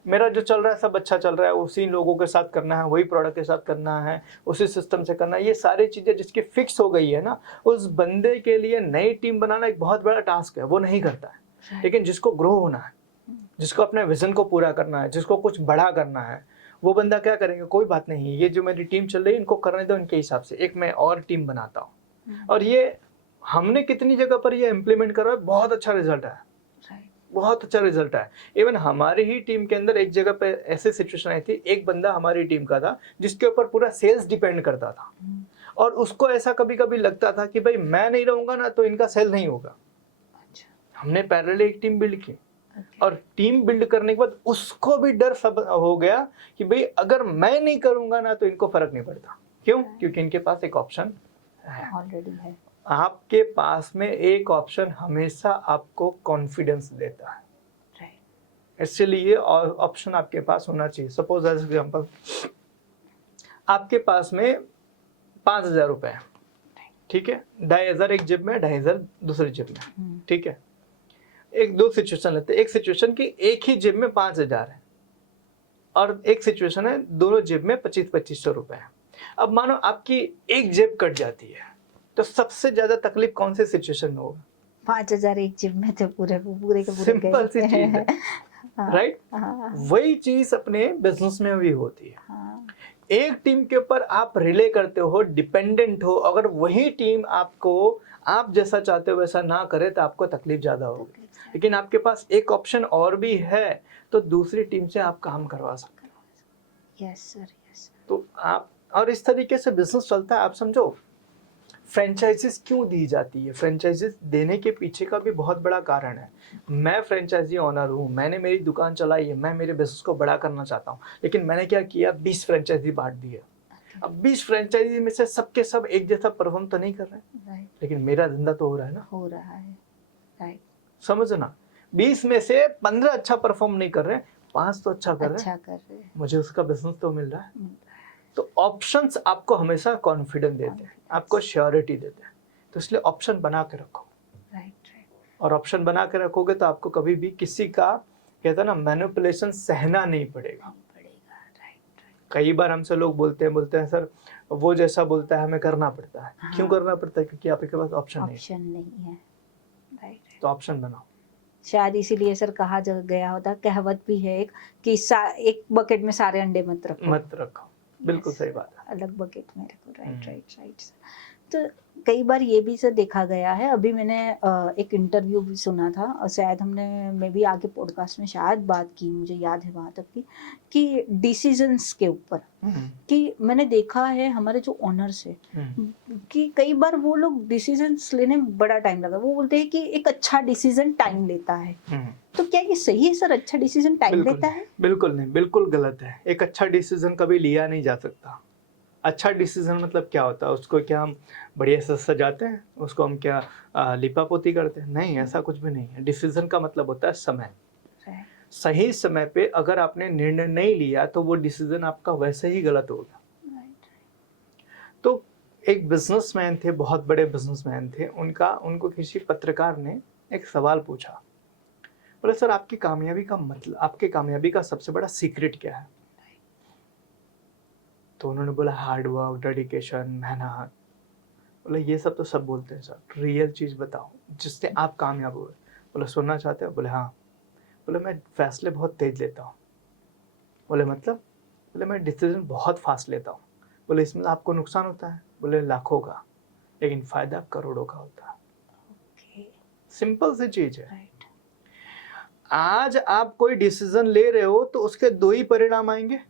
मेरा जो चल रहा है सब अच्छा चल रहा है, उसी लोगों के साथ करना है, वही प्रोडक्ट के साथ करना है, उसी सिस्टम से करना है, ये सारी चीजें जिसकी फिक्स हो गई है ना, उस बंदे के लिए नई टीम बनाना एक बहुत बड़ा टास्क है, वो नहीं करता है। लेकिन जिसको ग्रो होना है, जिसको अपने विजन को पूरा करना है, जिसको कुछ बड़ा करना है, वो बंदा क्या करेंगे, कोई बात नहीं, ये जो मेरी टीम चल रही है इनको करने दो, इनके हिसाब से एक मैं और टीम बनाता हूँ। और ये हमने कितनी जगह पर ये इम्प्लीमेंट करा है, बहुत अच्छा रिजल्ट है, बहुत अच्छा रिजल्ट है। इवन हमारी ही टीम के अंदर एक जगह पे ऐसी सिचुएशन आई थी, एक बंदा हमारी टीम का था जिसके ऊपर पूरा सेल्स डिपेंड करता था, और उसको ऐसा कभी कभी लगता था कि भाई मैं नहीं रहूंगा ना तो इनका सेल नहीं होगा। हमने पैरेलल एक टीम बिल्ड की, और टीम बिल्ड करने के बाद उसको भी डर सब हो गया कि भाई अगर मैं नहीं करूंगा ना तो इनको फर्क नहीं पड़ता। क्यों? क्योंकि इनके पास एक ऑप्शन ऑलरेडी है। आपके पास में एक ऑप्शन हमेशा आपको कॉन्फिडेंस देता है, इसलिए और ऑप्शन आपके पास होना चाहिए। सपोज एज एग्जांपल, आपके पास में 5,000 रुपए है, ठीक है, 2,500 एक जेब में, 2,500 दूसरी जेब में, ठीक है। एक दो सिचुएशन लेते हैं, एक सिचुएशन की एक ही जेब में 5,000 है, और एक सिचुएशन है दोनों जेब में 25-2500 रुपए है। अब मानो आपकी एक जेब कट जाती है, तो सबसे ज्यादा तकलीफ कौन से सिचुएशन में होगा? 5,000 एक जेब में तो पूरे पूरे के पूरे सिंपल सी चीज है, राइट? वही चीज अपने बिजनेस में भी होती है। एक टीम के ऊपर आप रिले करते हो, डिपेंडेंट हो, अगर वही टीम आपको आप जैसा चाहते हो वैसा ना करे तो आपको तकलीफ ज्यादा होगी। लेकिन आपके पास एक ऑप्शन और भी है, तो दूसरी टीम से आप काम करवा सकते हो। Yes sir, yes. तो आप, और इस तरीके से बिजनेस चलता है। आप समझो फ्रेंचाइजीज क्यों दी जाती है, फ्रेंचाइजीज देने के पीछे का भी बहुत बड़ा कारण है। मैं फ्रेंचाइजी ओनर हूँ, मैंने मेरी दुकान चलाई है, मैं मेरे बिजनेस को बड़ा करना चाहता हूँ, लेकिन मैंने क्या किया, 20 फ्रेंचाइजी बांट दी है। अब 20 फ्रेंचाइजी में से सबके सब एक जैसा परफॉर्म तो नहीं कर रहे हैं, लेकिन मेरा धंधा तो हो रहा है ना, हो रहा है, राइट। समझना, 20 में से 15 अच्छा परफॉर्म नहीं कर रहे, 5 तो अच्छा कर रहे हैं, कर रहे हैं, मुझे उसका बिजनेस तो मिल रहा है। तो ऑप्शंस आपको हमेशा कॉन्फिडेंस देते हैं, आपको श्योरिटी देते हैं, तो इसलिए ऑप्शन बना के रखो। और ऑप्शन बना के रखोगे तो आपको कभी भी किसी का कहते हैं ना मैनिपुलेशन सहना नहीं पड़ेगा। कई बार हमसे लोग बोलते हैं सर वो जैसा बोलता है हमें करना पड़ता है। क्यों करना पड़ता है? क्योंकि आपके पास ऑप्शन नहीं है। राइट। तो ऑप्शन बनाओ। शायद इसीलिए सर कहा गया होता, कहावत भी है एक कि एक बकेट में सारे अंडे मत रखो। बिल्कुल सही बात है। अलग बकेट में रखो। राइट। तो कई बार ये भी सर देखा गया है, अभी मैंने एक इंटरव्यू भी सुना था और शायद मैं भी आगे पॉडकास्ट में शायद बात की, मुझे याद है वहाँ तक की, कि डिसीजंस के ऊपर कि मैंने देखा है हमारे जो ओनर्स है कि कई बार वो लोग डिसीजंस लेने में बड़ा टाइम लगा। वो बोलते हैं कि एक अच्छा डिसीजन टाइम लेता है। तो क्या ये सही है सर? अच्छा डिसीजन टाइम लेता है? बिल्कुल नहीं, बिल्कुल गलत है। एक अच्छा डिसीजन कभी लिया नहीं जा सकता। अच्छा डिसीजन मतलब क्या होता है? उसको क्या हम बढ़िया से सजाते हैं? उसको हम क्या लिपा पोती करते हैं? नहीं, ऐसा कुछ भी नहीं है। डिसीजन का मतलब होता है समय। सही समय पे अगर आपने निर्णय नहीं लिया तो वो डिसीजन आपका वैसे ही गलत होगा। तो एक बिजनेसमैन थे, बहुत बड़े बिजनेसमैन थे, उनको किसी पत्रकार ने एक सवाल पूछा। बोले सर आपकी कामयाबी का मतलब, आपके कामयाबी का सबसे बड़ा सीक्रेट क्या है? तो उन्होंने बोला हार्ड वर्क, डेडिकेशन, मेहनत। बोले ये सब तो सब बोलते हैं सर, रियल चीज़ बताओ जिससे आप कामयाब हुए। बोले सुनना चाहते हो? बोले हाँ। बोले मैं फैसले बहुत तेज लेता हूँ। बोले मतलब? बोले मैं डिसीजन बहुत फास्ट लेता हूँ। बोले इसमें आपको नुकसान होता है? बोले लाखों का, लेकिन फायदा करोड़ों का होता है। सिंपल सी चीज है। आज आप कोई डिसीजन ले रहे हो तो उसके दो ही परिणाम आएंगे,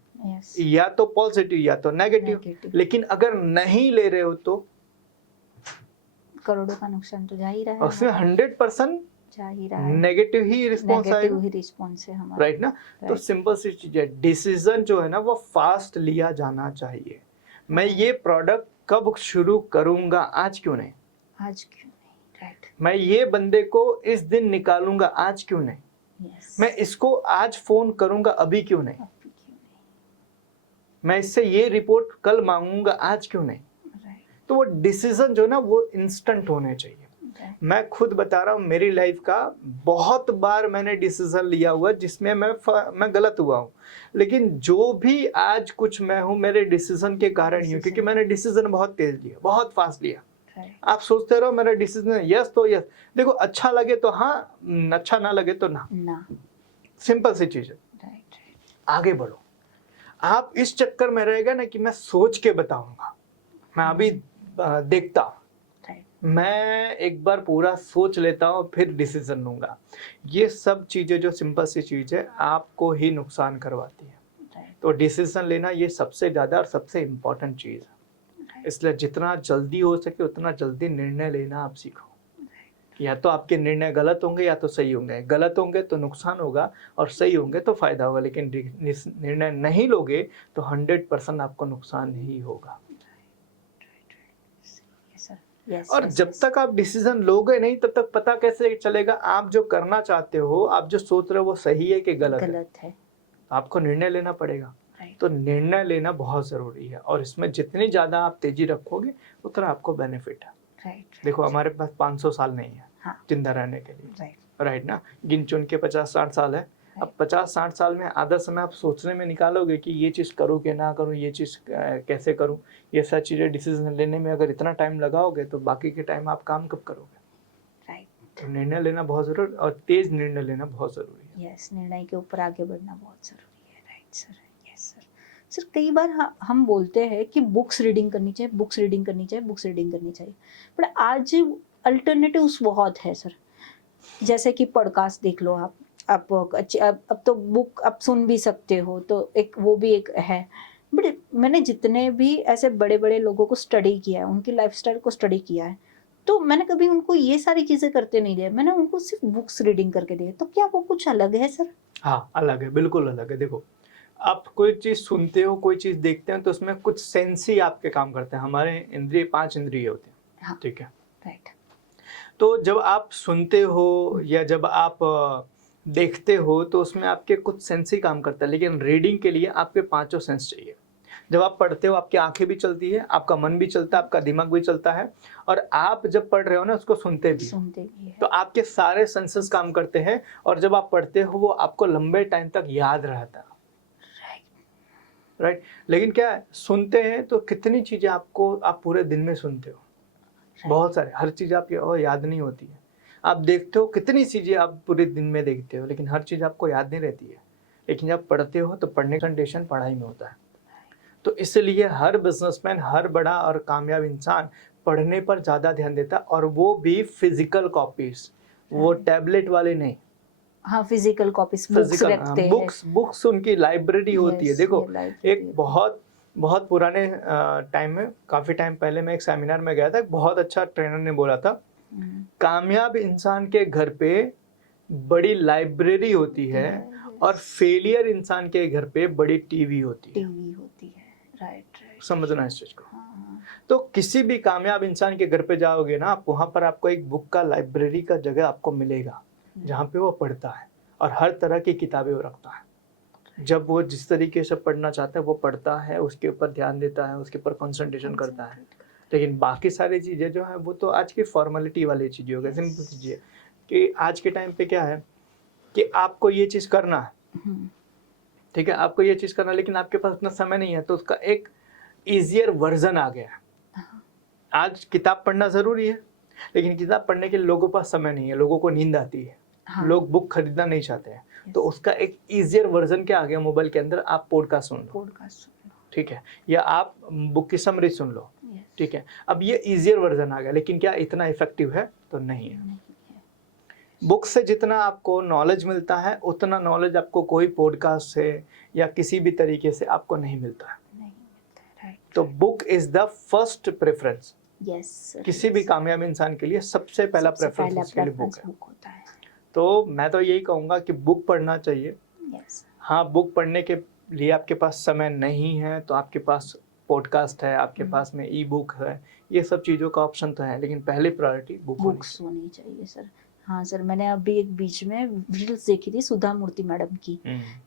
या तो पॉजिटिव या तो नेगेटिव। लेकिन अगर नहीं ले रहे हो तो करोड़ों का नुकसान तो जा ही रहा है। उसमें 100% जा ही रहा है, नेगेटिव ही रिस्पॉन्स आएगा। रिस्पॉन्स है हमारा। राइट ना? तो सिंपल सी चीज है, डिसीजन जो है ना वो फास्ट लिया जाना चाहिए। मैं ये प्रोडक्ट कब शुरू करूंगा, आज क्यों नहीं? राइट। मैं ये बंदे को इस दिन निकालूंगा, आज क्यों नहीं? मैं इसको आज फोन करूंगा, अभी क्यों नहीं? मैं इससे ये रिपोर्ट कल मांगूंगा, आज क्यों नहीं? तो वो डिसीजन जो ना वो इंस्टेंट होने चाहिए। मैं खुद बता रहा हूँ, मेरी लाइफ का बहुत बार मैंने डिसीजन लिया हुआ जिसमें मैं गलत हुआ हूँ, लेकिन जो भी आज कुछ मैं हूँ मेरे डिसीजन के कारण ही हूँ, क्योंकि मैंने डिसीजन बहुत तेज लिया, बहुत फास्ट लिया। आप सोचते रहो मेरा डिसीजन यस तो यस, देखो अच्छा लगे तो हाँ, अच्छा ना लगे तो ना। सिंपल सी चीज है। आगे बढ़ो। आप इस चक्कर में रहेगा ना कि मैं सोच के बताऊंगा, मैं अभी देखता हूं, मैं एक बार पूरा सोच लेता हूँ फिर डिसीजन लूंगा। ये सब चीजें जो सिंपल सी चीज है आपको ही नुकसान करवाती है। तो डिसीजन लेना ये सबसे ज्यादा और सबसे इम्पोर्टेंट चीज है। इसलिए जितना जल्दी हो सके उतना जल्दी निर्णय लेना आप सीखो। या तो आपके निर्णय गलत होंगे या तो सही होंगे। गलत होंगे तो नुकसान होगा और सही होंगे तो फायदा होगा, लेकिन निर्णय नहीं लोगे तो 100% आपको नुकसान ही होगा। और जब तक आप डिसीजन लोगे नहीं तब तक पता कैसे चलेगा आप जो करना चाहते हो, आप जो सोच रहे हो वो सही है कि गलत है? आपको निर्णय लेना पड़ेगा। तो निर्णय लेना बहुत जरूरी है, और इसमें जितनी ज्यादा आप तेजी रखोगे उतना आपको बेनिफिट है। देखो हमारे पास 500 साल नहीं है जिंदा रहने के लिए। राइट ना? गिन चुन के 50-60 साल है। अब 50-60 साल में आधा समय आप सोचने में निकालोगे कि ये चीज़ करूँ कि ना करूँ, ये चीज़ कैसे करूँ, ये सब चीज़ें डिसीजन लेने में अगर इतना टाइम लगाओगे तो बाकी के टाइम आप काम कब करोगे? तो निर्णय लेना बहुत जरूरी, और तेज निर्णय लेना बहुत जरूरी है। निर्णय के ऊपर आगे बढ़ना बहुत जरूरी है। Right sir. यस सर, कई बार हम बोलते हैं कि बुक्स रीडिंग करनी चाहिए, बुक्स रीडिंग करनी चाहिए, बट आज अल्टरनेटिव्स बहुत है सर। जैसे कि पॉडकास्ट देख लो आप, अब तो बुक आप सुन भी सकते हो, तो एक वो भी एक है। बट मैंने जितने भी ऐसे बड़े बड़े लोगों को स्टडी किया है, उनकी लाइफस्टाइल को स्टडी किया है, तो मैंने कभी उनको ये सारी चीजें करते नहीं दिया, मैंने उनको सिर्फ बुक्स रीडिंग करके दिए। तो क्या वो कुछ अलग है सर? हाँ अलग है, बिल्कुल अलग है। देखो आप कोई चीज सुनते हो, कोई चीज देखते हैं, तो उसमें कुछ सेंस ही आपके काम करते हैं। हमारे इंद्रिय 5 इंद्रिय होते हैं। ठीक है? राइट। तो जब आप सुनते हो या जब आप देखते हो तो उसमें आपके कुछ सेंस ही काम करता है, लेकिन रीडिंग के लिए आपके 5 सेंस चाहिए। जब आप पढ़ते हो आपकी आंखें भी चलती है, आपका मन भी चलता है, आपका दिमाग भी चलता है, और आप जब पढ़ रहे हो ना उसको सुनते भी हो। है। तो आपके सारे सेंसेस काम करते हैं, और जब आप पढ़ते हो वो आपको लंबे टाइम तक याद रहता है। राइट। लेकिन क्या है, सुनते हैं तो कितनी चीजें आपको आप पूरे दिन में सुनते हो, बहुत सारे, हर चीज आपकी याद नहीं होती है। आप देखते हो कितनी चीजें आप पूरे दिन में देखते हो, लेकिन हर चीज आपको याद नहीं रहती है। लेकिन जब पढ़ते हो तो पढ़ने का कंसंट्रेशन पढ़ाई में होता है। तो इसलिए हर बिजनेसमैन, हर बड़ा और कामयाब इंसान पढ़ने पर ज़्यादा ध्यान देता है, और वो भी फिजिकल कॉपीज, वो टैबलेट वाले नहीं। हाँ, फिजिकल कॉपीज, बुक्स फिजिकल रखते हैं। बुक्स उनकी लाइब्रेरी होती है। Yes, देखो, ये library एक बहुत बहुत पुराने टाइम में, काफ़ी टाइम पहले मैं एक सेमिनार में गया था, एक बहुत अच्छा ट्रेनर ने बोला था, कामयाब इंसान के घर पे बड़ी लाइब्रेरी होती है, और फेलियर इंसान के घर पे बड़ी टीवी होती है। राइट। समझना इस चीज को। तो किसी भी कामयाब इंसान के घर पे जाओगे ना आप, वहां पर आपको एक बुक का लाइब्रेरी का जगह आपको मिलेगा, जहाँ पे वो पढ़ता है, और हर तरह की किताबें वो रखता है। जब वो जिस तरीके से पढ़ना चाहता है वो पढ़ता है, उसके ऊपर ध्यान देता है, उसके ऊपर कंसंट्रेशन करता है। लेकिन बाकी सारी चीज़ें जो है वो तो आज की फॉर्मेलिटी वाली चीज़ें हो गई, सिंपल चीज़ें। कि आज के टाइम पे क्या है कि आपको ये चीज़ करना है, ठीक है, आपको ये चीज़ करना है, लेकिन आपके पास उतना समय नहीं है, तो उसका एक ईजियर वर्जन आ गया है। आज किताब पढ़ना ज़रूरी है, लेकिन किताब पढ़ने के लिए लोगों के पास समय नहीं है, लोगों को नींद आती है, लोग बुक खरीदना नहीं चाहते हैं। तो उसका एक ईजियर वर्जन क्या आ गया मोबाइल के अंदर, आप पॉडकास्ट सुन लो, ठीक है, या आप बुक की समरी सुन लो, ठीक है। अब ये ईजियर वर्जन आ गया, लेकिन क्या इतना इफेक्टिव है? तो नहीं है। बुक से जितना आपको नॉलेज मिलता है, उतना नॉलेज आपको कोई पॉडकास्ट से या किसी भी तरीके से आपको नहीं मिलता है। तो book is the first preference. किसी भी कामयाब इंसान के लिए सबसे पहला प्रेफरेंस उसके लिए बुक है। तो मैं तो यही कहूँगा कि बुक पढ़ना चाहिए। हाँ, बुक पढ़ने के लिए आपके पास समय नहीं है तो आपके पास पॉडकास्ट है, आपके पास में ई बुक है, ये सब चीज़ों का ऑप्शन तो है, लेकिन पहले प्रायोरिटी बुक्स होनी चाहिए सर। हाँ सर, मैंने अभी एक बीच में रील्स देखी थी सुधा मूर्ति मैडम की,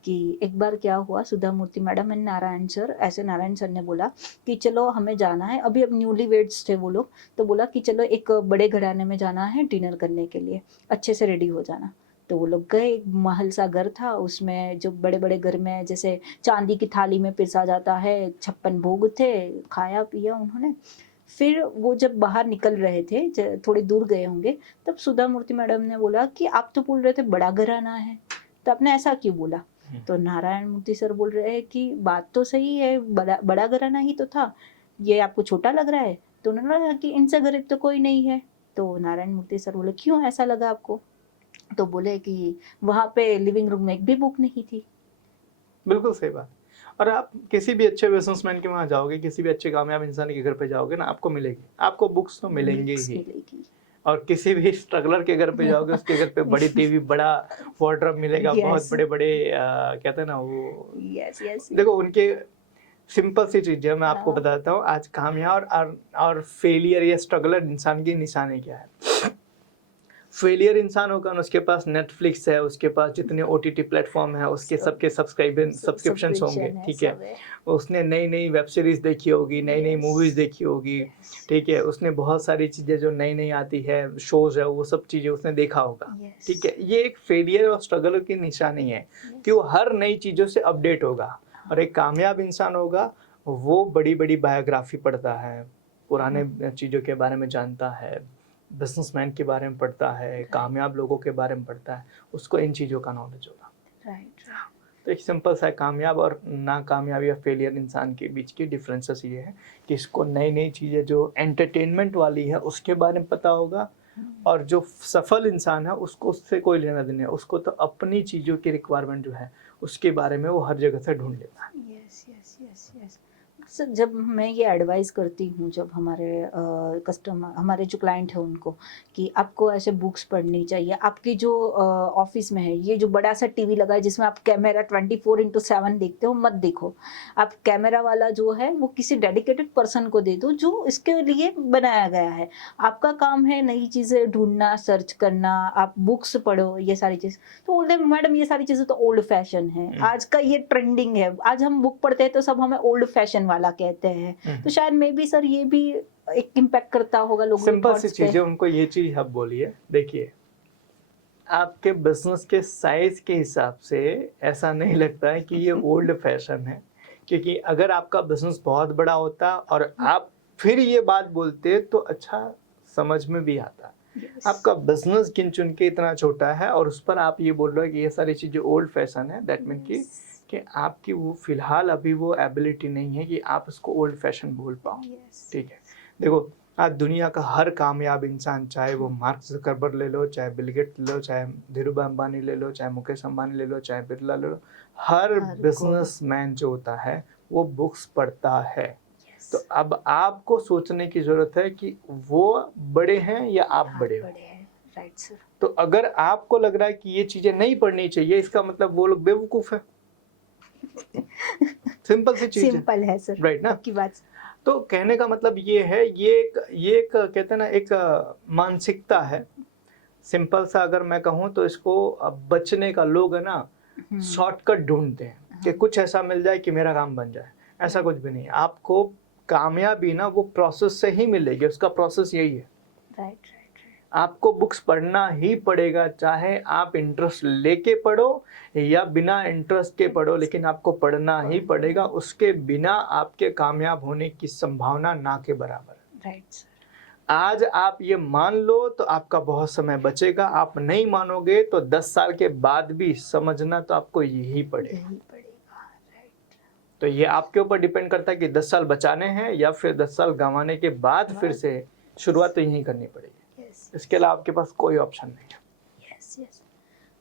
कि एक बार क्या हुआ, सुधा मूर्ति मैडम एंड नारायण सर, ऐसे नारायण सर ने बोला कि चलो हमें जाना है, अभी अब न्यूली वेड्स थे वो लोग, तो बोला कि चलो एक बड़े घराने में जाना है डिनर करने के लिए, अच्छे से रेडी हो जाना। तो वो लोग गए, एक महल सा घर था, उसमें जो बड़े बड़े घर में जैसे चांदी की थाली में पिरसा जाता है, 56 भोग थे, खाया पिया उन्होंने। फिर वो जब बाहर निकल रहे थे, थोड़ी दूर गए होंगे, तब सुधा मूर्ति मैडम ने बोला कि आप तो बोल रहे थे बड़ा घराना है, तो आपने ऐसा क्यों बोला? तो नारायण मूर्ति सर बोल रहे हैं कि बात तो सही है, बड़ा घराना ही तो था, ये आपको छोटा लग रहा है? तो उन्होंने कहा कि इनसे गरीब तो कोई नहीं है। तो नारायण मूर्ति सर बोले क्यों ऐसा लगा आपको? तो बोले कि वहाँ पे लिविंग रूम में एक भी बुक नहीं थी। बिल्कुल सही बात। और आप किसी भी अच्छे बिजनेसमैन के वहाँ जाओगे, किसी भी अच्छे कामयाब इंसान के घर पे जाओगे ना, आपको मिलेगी, आपको बुक्स तो मिलेंगे ही। और किसी भी स्ट्रगलर के घर पे जाओगे, उसके घर पे बड़ी टीवी, बड़ा वार्डरोब मिलेगा, बहुत बड़े बड़े कहते हैं ना वो, देखो उनके सिंपल सी चीज़ है, मैं आपको बताता हूँ आज कामयाब और फेलियर या स्ट्रगलर इंसान की निशानी क्या है। फेलियर इंसान होगा ना, उसके पास नेटफ्लिक्स है, उसके पास जितने OTT प्लेटफॉर्म है उसके सबके सब्सक्रिप्शन होंगे, ठीक है। उसने नई नई वेब सीरीज देखी होगी, नई नई मूवीज देखी होगी, ठीक है। उसने बहुत सारी चीज़ें जो नई नई आती है, शोज है, वो सब चीज़ें उसने देखा होगा, ठीक है। ये एक फेलियर और स्ट्रगल की निशानी है कि वो हर नई चीज़ों से अपडेट होगा। और एक कामयाब इंसान होगा, वो बड़ी बड़ी बायोग्राफी पढ़ता है, पुराने चीज़ों के बारे में जानता है, बिजनेसमैन के बारे में पढ़ता है, कामयाब लोगों के बारे में पढ़ता है, उसको इन चीज़ों का नॉलेज होगा। तो एक सिंपल सा कामयाब और नाकामयाब या फेलियर इंसान के बीच की डिफरेंसेस ये है कि इसको नई नई चीज़ें जो एंटरटेनमेंट वाली है उसके बारे में पता होगा, और जो सफल इंसान है उसको उससे कोई लेना देना है, उसको तो अपनी चीज़ों की रिक्वायरमेंट जो है उसके बारे में वो हर जगह से ढूंढ लेता है। सर, जब मैं ये एडवाइस करती हूँ, जब हमारे कस्टमर, हमारे जो क्लाइंट है उनको, कि आपको ऐसे बुक्स पढ़नी चाहिए, आपकी जो ऑफिस में है ये जो बड़ा सा टीवी लगा है जिसमें आप कैमरा 24/7 देखते हो, मत देखो। आप कैमरा वाला जो है वो किसी डेडिकेटेड पर्सन को दे दो जो इसके लिए बनाया गया है। आपका काम है नई चीज़ें ढूंढना, सर्च करना, आप बुक्स पढ़ो, ये सारी चीज़। तो बोलते हैं मैडम ये सारी चीज़ें तो ओल्ड फैशन है, आज का ये ट्रेंडिंग है, आज हम बुक पढ़ते हैं तो सब हमें ओल्ड फैशन वाला कहते हैं, तो शायद मे बी सर ये भी एक इम्पैक्ट करता होगा लोगों के सिंपल सी थॉट्स पे। चीज है, उनको ये चीज आप बोलिए, देखिए आपके बिजनेस के साइज के हिसाब से ऐसा नहीं लगता है कि ये ओल्ड फैशन है, क्योंकि अगर आपका बिजनेस बहुत बड़ा होता और आप फिर ये बात बोलते तो अच्छा समझ में भी आता। Yes. आपका बिजनेस गिन चुन के इतना छोटा है और उस पर आप ये बोल रहे हो कि ये सारी चीजें ओल्ड फैशन है, दैट मीन कि आपकी वो फिलहाल अभी वो एबिलिटी नहीं है कि आप उसको ओल्ड फैशन बोल पाओ। Yes. ठीक है, देखो आज दुनिया का हर कामयाब इंसान, चाहे वो मार्क ज़करबर्ग ले लो, चाहे बिल गेट्स ले लो, चाहे धीरूभाई अंबानी ले लो, चाहे मुकेश अंबानी ले लो, चाहे बिरला ले लो, हर बिजनेसमैन जो होता है वो बुक्स पढ़ता है। Yes. तो अब आपको सोचने की जरूरत है कि वो बड़े हैं या आप बड़े हो। Right sir. तो अगर आपको लग रहा है कि ये चीजें नहीं पढ़नी चाहिए, इसका मतलब वो लोग बेवकूफ है। सिंपल सी चीज है, सिंपल है सर, राइट ना? आपकी बात। तो कहने का मतलब ये है, ये एक कहते हैं ना एक मानसिकता है। सिंपल सा अगर मैं कहूँ तो इसको बचने का लोग है ना शॉर्टकट ढूंढते हैं कि कुछ ऐसा मिल जाए कि मेरा काम बन जाए। ऐसा कुछ भी नहीं है। आपको कामयाबी ना वो प्रोसेस से ही मिलेगी, उसका प्रोसेस यही है। राइट। आपको बुक्स पढ़ना ही पड़ेगा, चाहे आप इंटरेस्ट लेके पढ़ो या बिना इंटरेस्ट के पढ़ो, लेकिन आपको पढ़ना ही पड़ेगा। उसके बिना आपके कामयाब होने की संभावना ना के बराबर है। Right sir. आज आप ये मान लो तो आपका बहुत समय बचेगा, आप नहीं मानोगे तो 10 साल के बाद भी समझना तो आपको यही पड़ेगा। राइट। तो ये आपके ऊपर डिपेंड करता है कि 10 साल बचाने हैं या फिर 10 साल गंवाने के बाद फिर से शुरुआत तो यही करनी पड़ेगी। इसके अलावा आपके पास कोई ऑप्शन नहीं है। यस।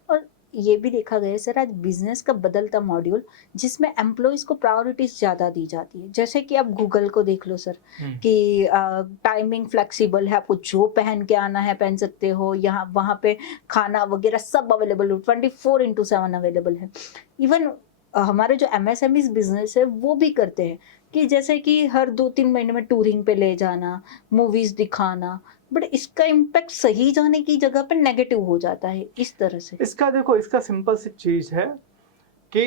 और ये भी देखा गया है सर, आज बिजनेस का बदलता मॉड्यूल जिसमें एम्प्लॉयज को प्रायोरिटीज ज़्यादा दी जाती है। जैसे कि आप गूगल को देख लो सर, कि टाइमिंग फ्लेक्सिबल है, आपको जो पहन के आना है पहन सकते हो, यहाँ वहाँ पे खाना वगैरह सब अवेलेबल हो, 24/7 अवेलेबल है। इवन हमारे जो MSMEs बिजनेस है वो भी करते हैं कि जैसे कि हर 2-3 महीने में टूरिंग पे ले जाना, मूवीज दिखाना, बट इसका इम्पैक्ट सही जाने की जगह पर नेगेटिव हो जाता है इस तरह से। इसका देखो, इसका सिंपल सी चीज है कि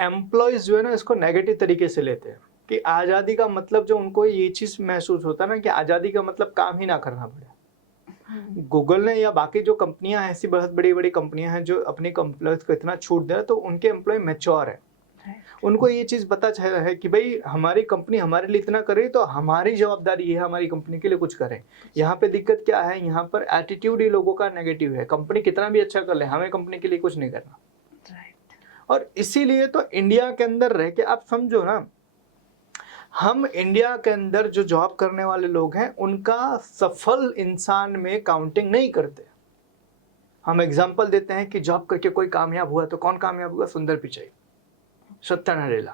एम्प्लॉयज जो है ना इसको नेगेटिव तरीके से लेते हैं कि आज़ादी का मतलब, जो उनको ये चीज महसूस होता है ना कि आज़ादी का मतलब काम ही ना करना पड़े। गूगल ने या बाकी जो कंपनियां हैं, ऐसी बहुत बड़ी बड़ी कंपनियां हैं जो अपने एम्प्लॉयज को इतना छूट दे रहे हैं, तो उनके एम्प्लॉय मैच्योर है। उनको ये चीज पता चल है कि भाई हमारी कंपनी हमारे लिए इतना करे तो हमारी जवाबदारी है हमारी कंपनी के लिए कुछ करें। यहाँ पे दिक्कत क्या है, यहाँ पर एटीट्यूड ही लोगों का नेगेटिव है। कंपनी कितना भी अच्छा कर ले, हमें कंपनी के लिए कुछ नहीं करना। और इसीलिए तो इंडिया के अंदर रह के आप समझो ना, हम इंडिया के अंदर जो जॉब करने वाले लोग हैं उनका सफल इंसान में काउंटिंग नहीं करते। हम एग्जाम्पल देते हैं कि जॉब करके कोई कामयाब हुआ, तो कौन कामयाब हुआ? सुंदर पिचाई, सत्या नडेला,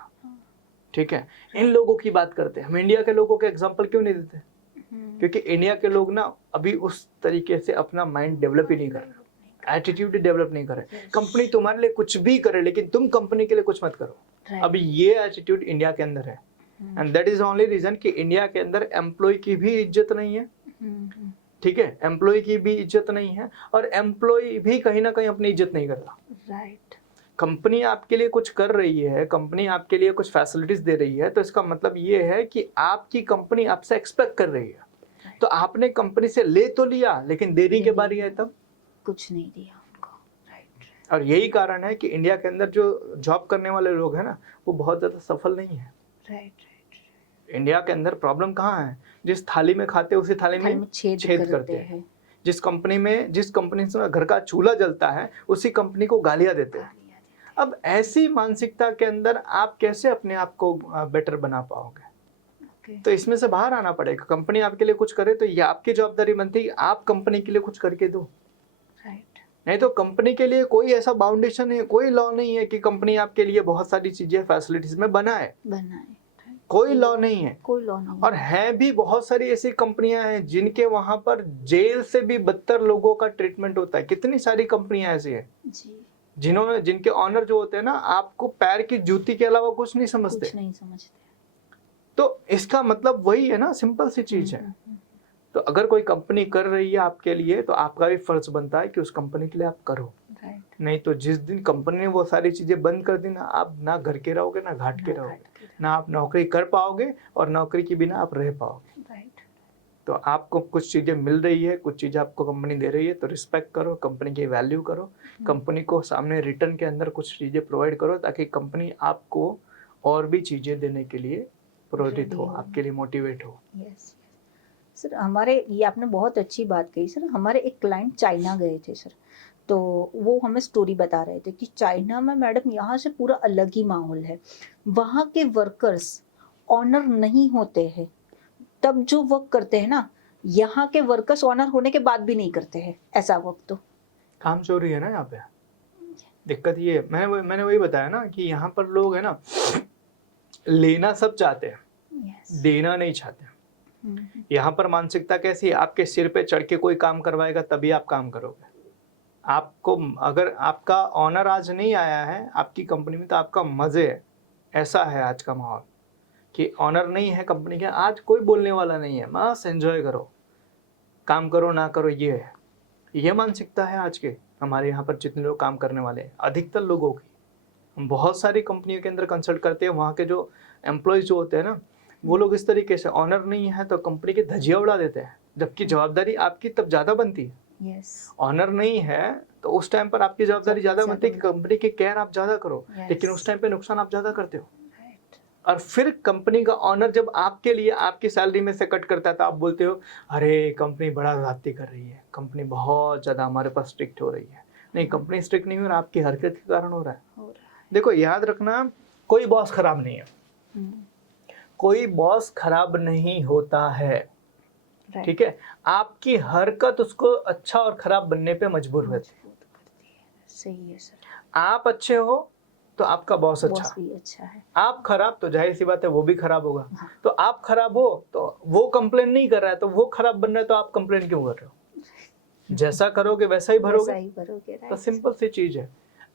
ठीक है, इन लोगों की बात करते हैं। हम इंडिया के लोगों के एग्जांपल क्यों नहीं देते? क्योंकि इंडिया के लोग ना अभी उस तरीके से अपना माइंड डेवलप ही नहीं कर रहे, एटीट्यूड डेवलप नहीं कर रहे। कंपनी तुम्हारे लिए कुछ भी करे लेकिन तुम कंपनी के लिए कुछ मत करो। अभी ये एटीट्यूड इंडिया के अंदर है, and that is only reason कि इंडिया के अंदर एम्प्लॉय की भी इज्जत नहीं है। ठीक है, एम्प्लॉय की भी इज्जत नहीं है और एम्प्लॉय भी कहीं ना कहीं अपनी इज्जत नहीं करता। राइट। कंपनी आपके लिए कुछ कर रही है, कंपनी आपके लिए कुछ फैसिलिटीज दे रही है, तो इसका मतलब ये है कि आपकी कंपनी आपसे एक्सपेक्ट कर रही है। तो आपने कंपनी से ले तो लिया, लेकिन देरी के बारी है तब कुछ नहीं दिया उनको। राइट। और यही कारण है कि इंडिया के अंदर जो जॉब करने वाले लोग हैं ना, वो बहुत ज्यादा सफल नहीं है। राइट। इंडिया के अंदर प्रॉब्लम कहाँ है? जिस थाली में खाते उसी थाली में छेद करते हैं। जिस कंपनी से घर का चूल्हा जलता है उसी कंपनी को गालियां देते हैं। अब ऐसी मानसिकता के अंदर आप कैसे अपने आप को बेटर बना पाओगे? तो इसमें से बाहर आना पड़ेगा। कंपनी आपके लिए कुछ करे तो ये आपकी जवाबदारी बनती है, आप कंपनी के लिए कुछ करके दो। नहीं तो कंपनी के लिए कोई ऐसा बाउंडेशन है, कोई लॉ नहीं है कि कंपनी आपके लिए बहुत सारी चीजें फैसिलिटीज में बनाए। कोई लॉ नहीं है। और हैं भी बहुत सारी ऐसी कंपनियां हैं जिनके वहां पर जेल से भी बदतर लोगों का ट्रीटमेंट होता है। कितनी सारी कंपनियां ऐसी है जिनके ऑनर जो होते हैं ना, आपको पैर की जूती के अलावा कुछ नहीं समझते। तो इसका मतलब वही है ना, सिंपल सी चीज है। तो अगर कोई कंपनी कर रही है आपके लिए तो आपका भी फर्ज बनता है कि उस कंपनी के लिए आप करो। नहीं तो जिस दिन कंपनी ने वो सारी चीजें बंद कर दी ना, आप ना घर के रहोगे ना घाट के रहोगे। ना आप नौकरी कर पाओगे और नौकरी के बिना आप रह पाओगे। राइट। तो आपको कुछ चीज़ें मिल रही है, कुछ चीज़ें आपको कंपनी दे रही है, तो रिस्पेक्ट करो, कंपनी की वैल्यू करो, कंपनी को सामने रिटर्न के अंदर कुछ चीज़ें प्रोवाइड करो ताकि कंपनी आपको और भी चीज़ें देने के लिए प्रेरित Ready हो, हो। आपके लिए मोटिवेट हो। यस सर, हमारे ये आपने बहुत अच्छी बात कही सर। हमारे एक क्लाइंट चाइना गए थे सर, तो वो हमें स्टोरी बता रहे थे कि चाइना में मैडम यहाँ से पूरा अलग ही माहौल है। वहाँ के वर्कर्स ऑनर नहीं होते हैं, तब जो वर्क करते हैं ना, यहाँ के वर्कर्स ऑनर होने के बाद भी नहीं करते हैं ऐसा वर्क। तो काम चोरी है ना यहाँ पे, दिक्कत ये है। मैंने वही बताया ना कि यहाँ पर लोग है ना, लेना सब चाहते हैं, यस। देना नहीं चाहते। यहाँ पर मानसिकता कैसी है, आपके सिर पे चढ़ के कोई काम करवाएगा तभी आप काम करोगे। आपको अगर आपका ऑनर आज नहीं आया है आपकी कंपनी में तो आपका मजे है। ऐसा है आज का माहौल कि ऑनर नहीं है कंपनी के, आज कोई बोलने वाला नहीं है, बस एंजॉय करो, काम करो ना करो, ये मानसिकता है आज के हमारे यहाँ पर जितने लोग काम करने वाले हैं, अधिकतर लोगों की। हम बहुत सारी कंपनियों के अंदर कंसल्ट करते हैं, वहाँ के जो एम्प्लॉयज जो होते हैं ना, वो लोग इस तरीके से, ऑनर नहीं है तो कंपनी की धज्जियाँ उड़ा देते हैं, जबकि जवाबदारी आपकी तब ज़्यादा बनती है। यस। ऑनर नहीं है तो उस टाइम पर आपकी जवाबदारी ज़्यादा बनती है कि कंपनी की केयर आप ज़्यादा करो, लेकिन उस टाइम पे नुकसान आप ज़्यादा करते हो। और फिर कंपनी का ऑनर जब आपके लिए आपकी सैलरी में से कट करता है तो आप बोलते हो अरे कंपनी बड़ा ज़्यादती कर रही है, कंपनी बहुत ज़्यादा हमारे पास स्ट्रिक्ट हो रही है। नहीं, कंपनी स्ट्रिक्ट नहीं हो रहा, आपकी हरकत के कारण हो रहा है। देखो याद रखना, कोई बॉस खराब नहीं है, कोई बॉस खराब नहीं होता है, ठीक है। आपकी हरकत उसको अच्छा और खराब बनने पे मजबूर करती है। सही है सर। आप अच्छे हो तो आपका बॉस अच्छा, बॉस भी अच्छा है। आप खराब तो जाहिर सी बात है वो भी खराब होगा। हाँ। तो आप खराब हो तो वो कंप्लेन नहीं कर रहा है तो वो खराब बन रहा है तो आप कंप्लेन क्यों कर रहे हो? जैसा करोगे वैसा ही भरोगे। तो सिंपल सी चीज है,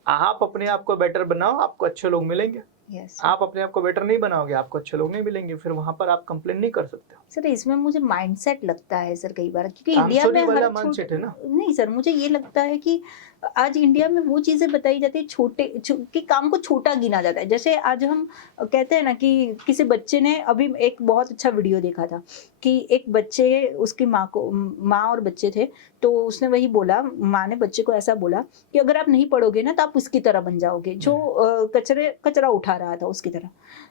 आप अपने आप को बेटर बनाओ, आपको अच्छे लोग मिलेंगे। यस। आप अपने आप को बेटर नहीं बनाओगे, आपको अच्छे लोग नहीं मिलेंगे, फिर वहां पर आप कंप्लेन नहीं कर सकते हो। सर इसमें मुझे माइंडसेट लगता है सर कई बार, क्योंकि काम इंडिया चोरी में वाला हर mindset है ना। नहीं सर, मुझे ये लगता है कि आज इंडिया में वो चीजें बताई जाती है कि काम को छोटा गिना जाता है। जैसे आज हम कहते हैं ना कि किसी बच्चे ने, अभी एक बहुत अच्छा वीडियो देखा था कि एक बच्चे, उसकी माँ और बच्चे थे, तो उसने वही बोला, माँ ने बच्चे को ऐसा बोला कि अगर आप नहीं पढ़ोगे ना तो आप उसकी तरह बन जाओगे जो कचरा उठा रहा था उसकी तरह।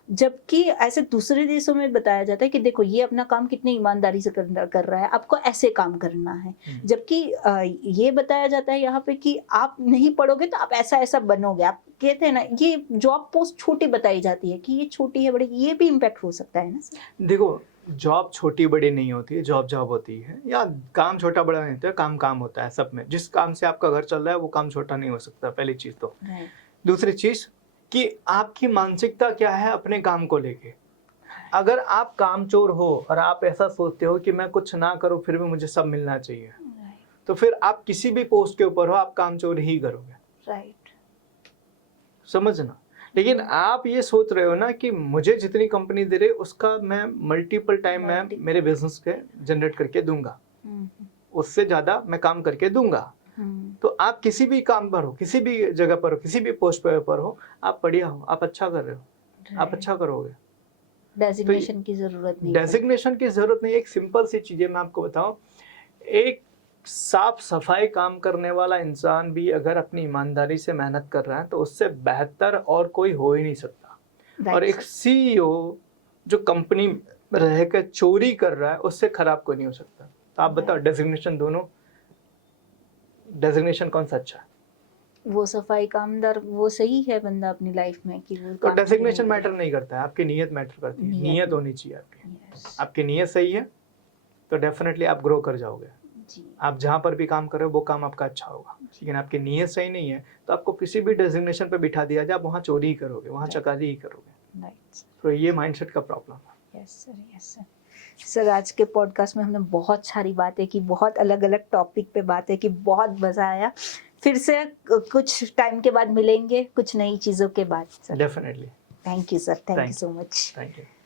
जबकि ऐसे दूसरे देशों में बताया जाता है कि देखो ये अपना काम कितनी ईमानदारी से कर रहा है, आपको ऐसे काम करना है। जबकि ये बताया जाता है यहाँ पे कि आप नहीं पढ़ोगे तो आप ऐसा ऐसा बनोगे। आप कहते हैं ना, ये जॉब पोस्ट छोटी बताई जाती है कि ये छोटी है, बड़ी, ये भी इम्पैक्ट हो सकता है ना सर। देखो जॉब छोटी बड़ी नहीं होती है, जॉब जॉब होती है, या काम छोटा बड़ा नहीं होता है, काम काम होता है सब में। जिस काम से आपका घर चल रहा है वो काम छोटा नहीं हो सकता, पहली चीज तो। दूसरी चीज कि आपकी मानसिकता क्या है अपने काम को लेके। अगर आप कामचोर हो और आप ऐसा सोचते हो कि मैं कुछ ना करूं फिर भी मुझे सब मिलना चाहिए, तो फिर आप किसी भी पोस्ट के ऊपर हो आप कामचोर ही करोगे। राइट। समझना। लेकिन आप ये सोच रहे हो ना कि मुझे जितनी कंपनी दे रही है उसका मैं मल्टीपल टाइम मैं मेरे बिजनेस के जनरेट करके दूंगा, उससे ज्यादा मैं काम करके दूंगा। तो आप किसी भी काम पर हो, किसी भी जगह पर हो, किसी भी पोस्ट पर हो, आप बढ़िया हो, आप अच्छा कर रहे हो, आप अच्छा करोगे। डेजिग्नेशन की जरूरत नहीं, डेजिग्नेशन की जरूरत नहीं। एक सिंपल सी चीजें मैं आपको बताऊं, एक साफ सफाई काम करने वाला इंसान भी अगर अपनी ईमानदारी से मेहनत कर रहा है तो उससे बेहतर और कोई हो ही नहीं सकता। और एक सीईओ जो कंपनी रहकर चोरी कर रहा है उससे खराब कोई नहीं हो सकता। तो आप बताओ डेजिग्नेशन, दोनों डेजिग्नेशन कौन सा अच्छा है? वो सफाई कामदार वो सही है बंदा अपनी लाइफ में कि वो तो डेजिग्नेशन मैटर नहीं करता है, आपकी नीयत मैटर करती है। नीयत होनी चाहिए आपकी। आपकी नीयत सही है तो डेफिनेटली आप ग्रो कर जाओगे। आप जहाँ पर भी काम कर रहे हो वो काम आपका अच्छा होगा। लेकिन आपकी नीयत सही नहीं है तो आपको किसी भी डेजिग्नेशन पे बिठा दिया जाए, आप वहाँ चोरी ही करोगे, वहाँ चकारी ही करोगे। तो ये माइंडसेट का प्रॉब्लम है। Yes sir, yes sir. Sir आज के पॉडकास्ट में हमने बहुत सारी बातें की, बहुत अलग अलग टॉपिक पे बातें की, बहुत मजा आया। फिर से कुछ टाइम के बाद मिलेंगे कुछ नई चीजों के बाद sir. Definitely. Thank you sir, thank you so much. Thank you.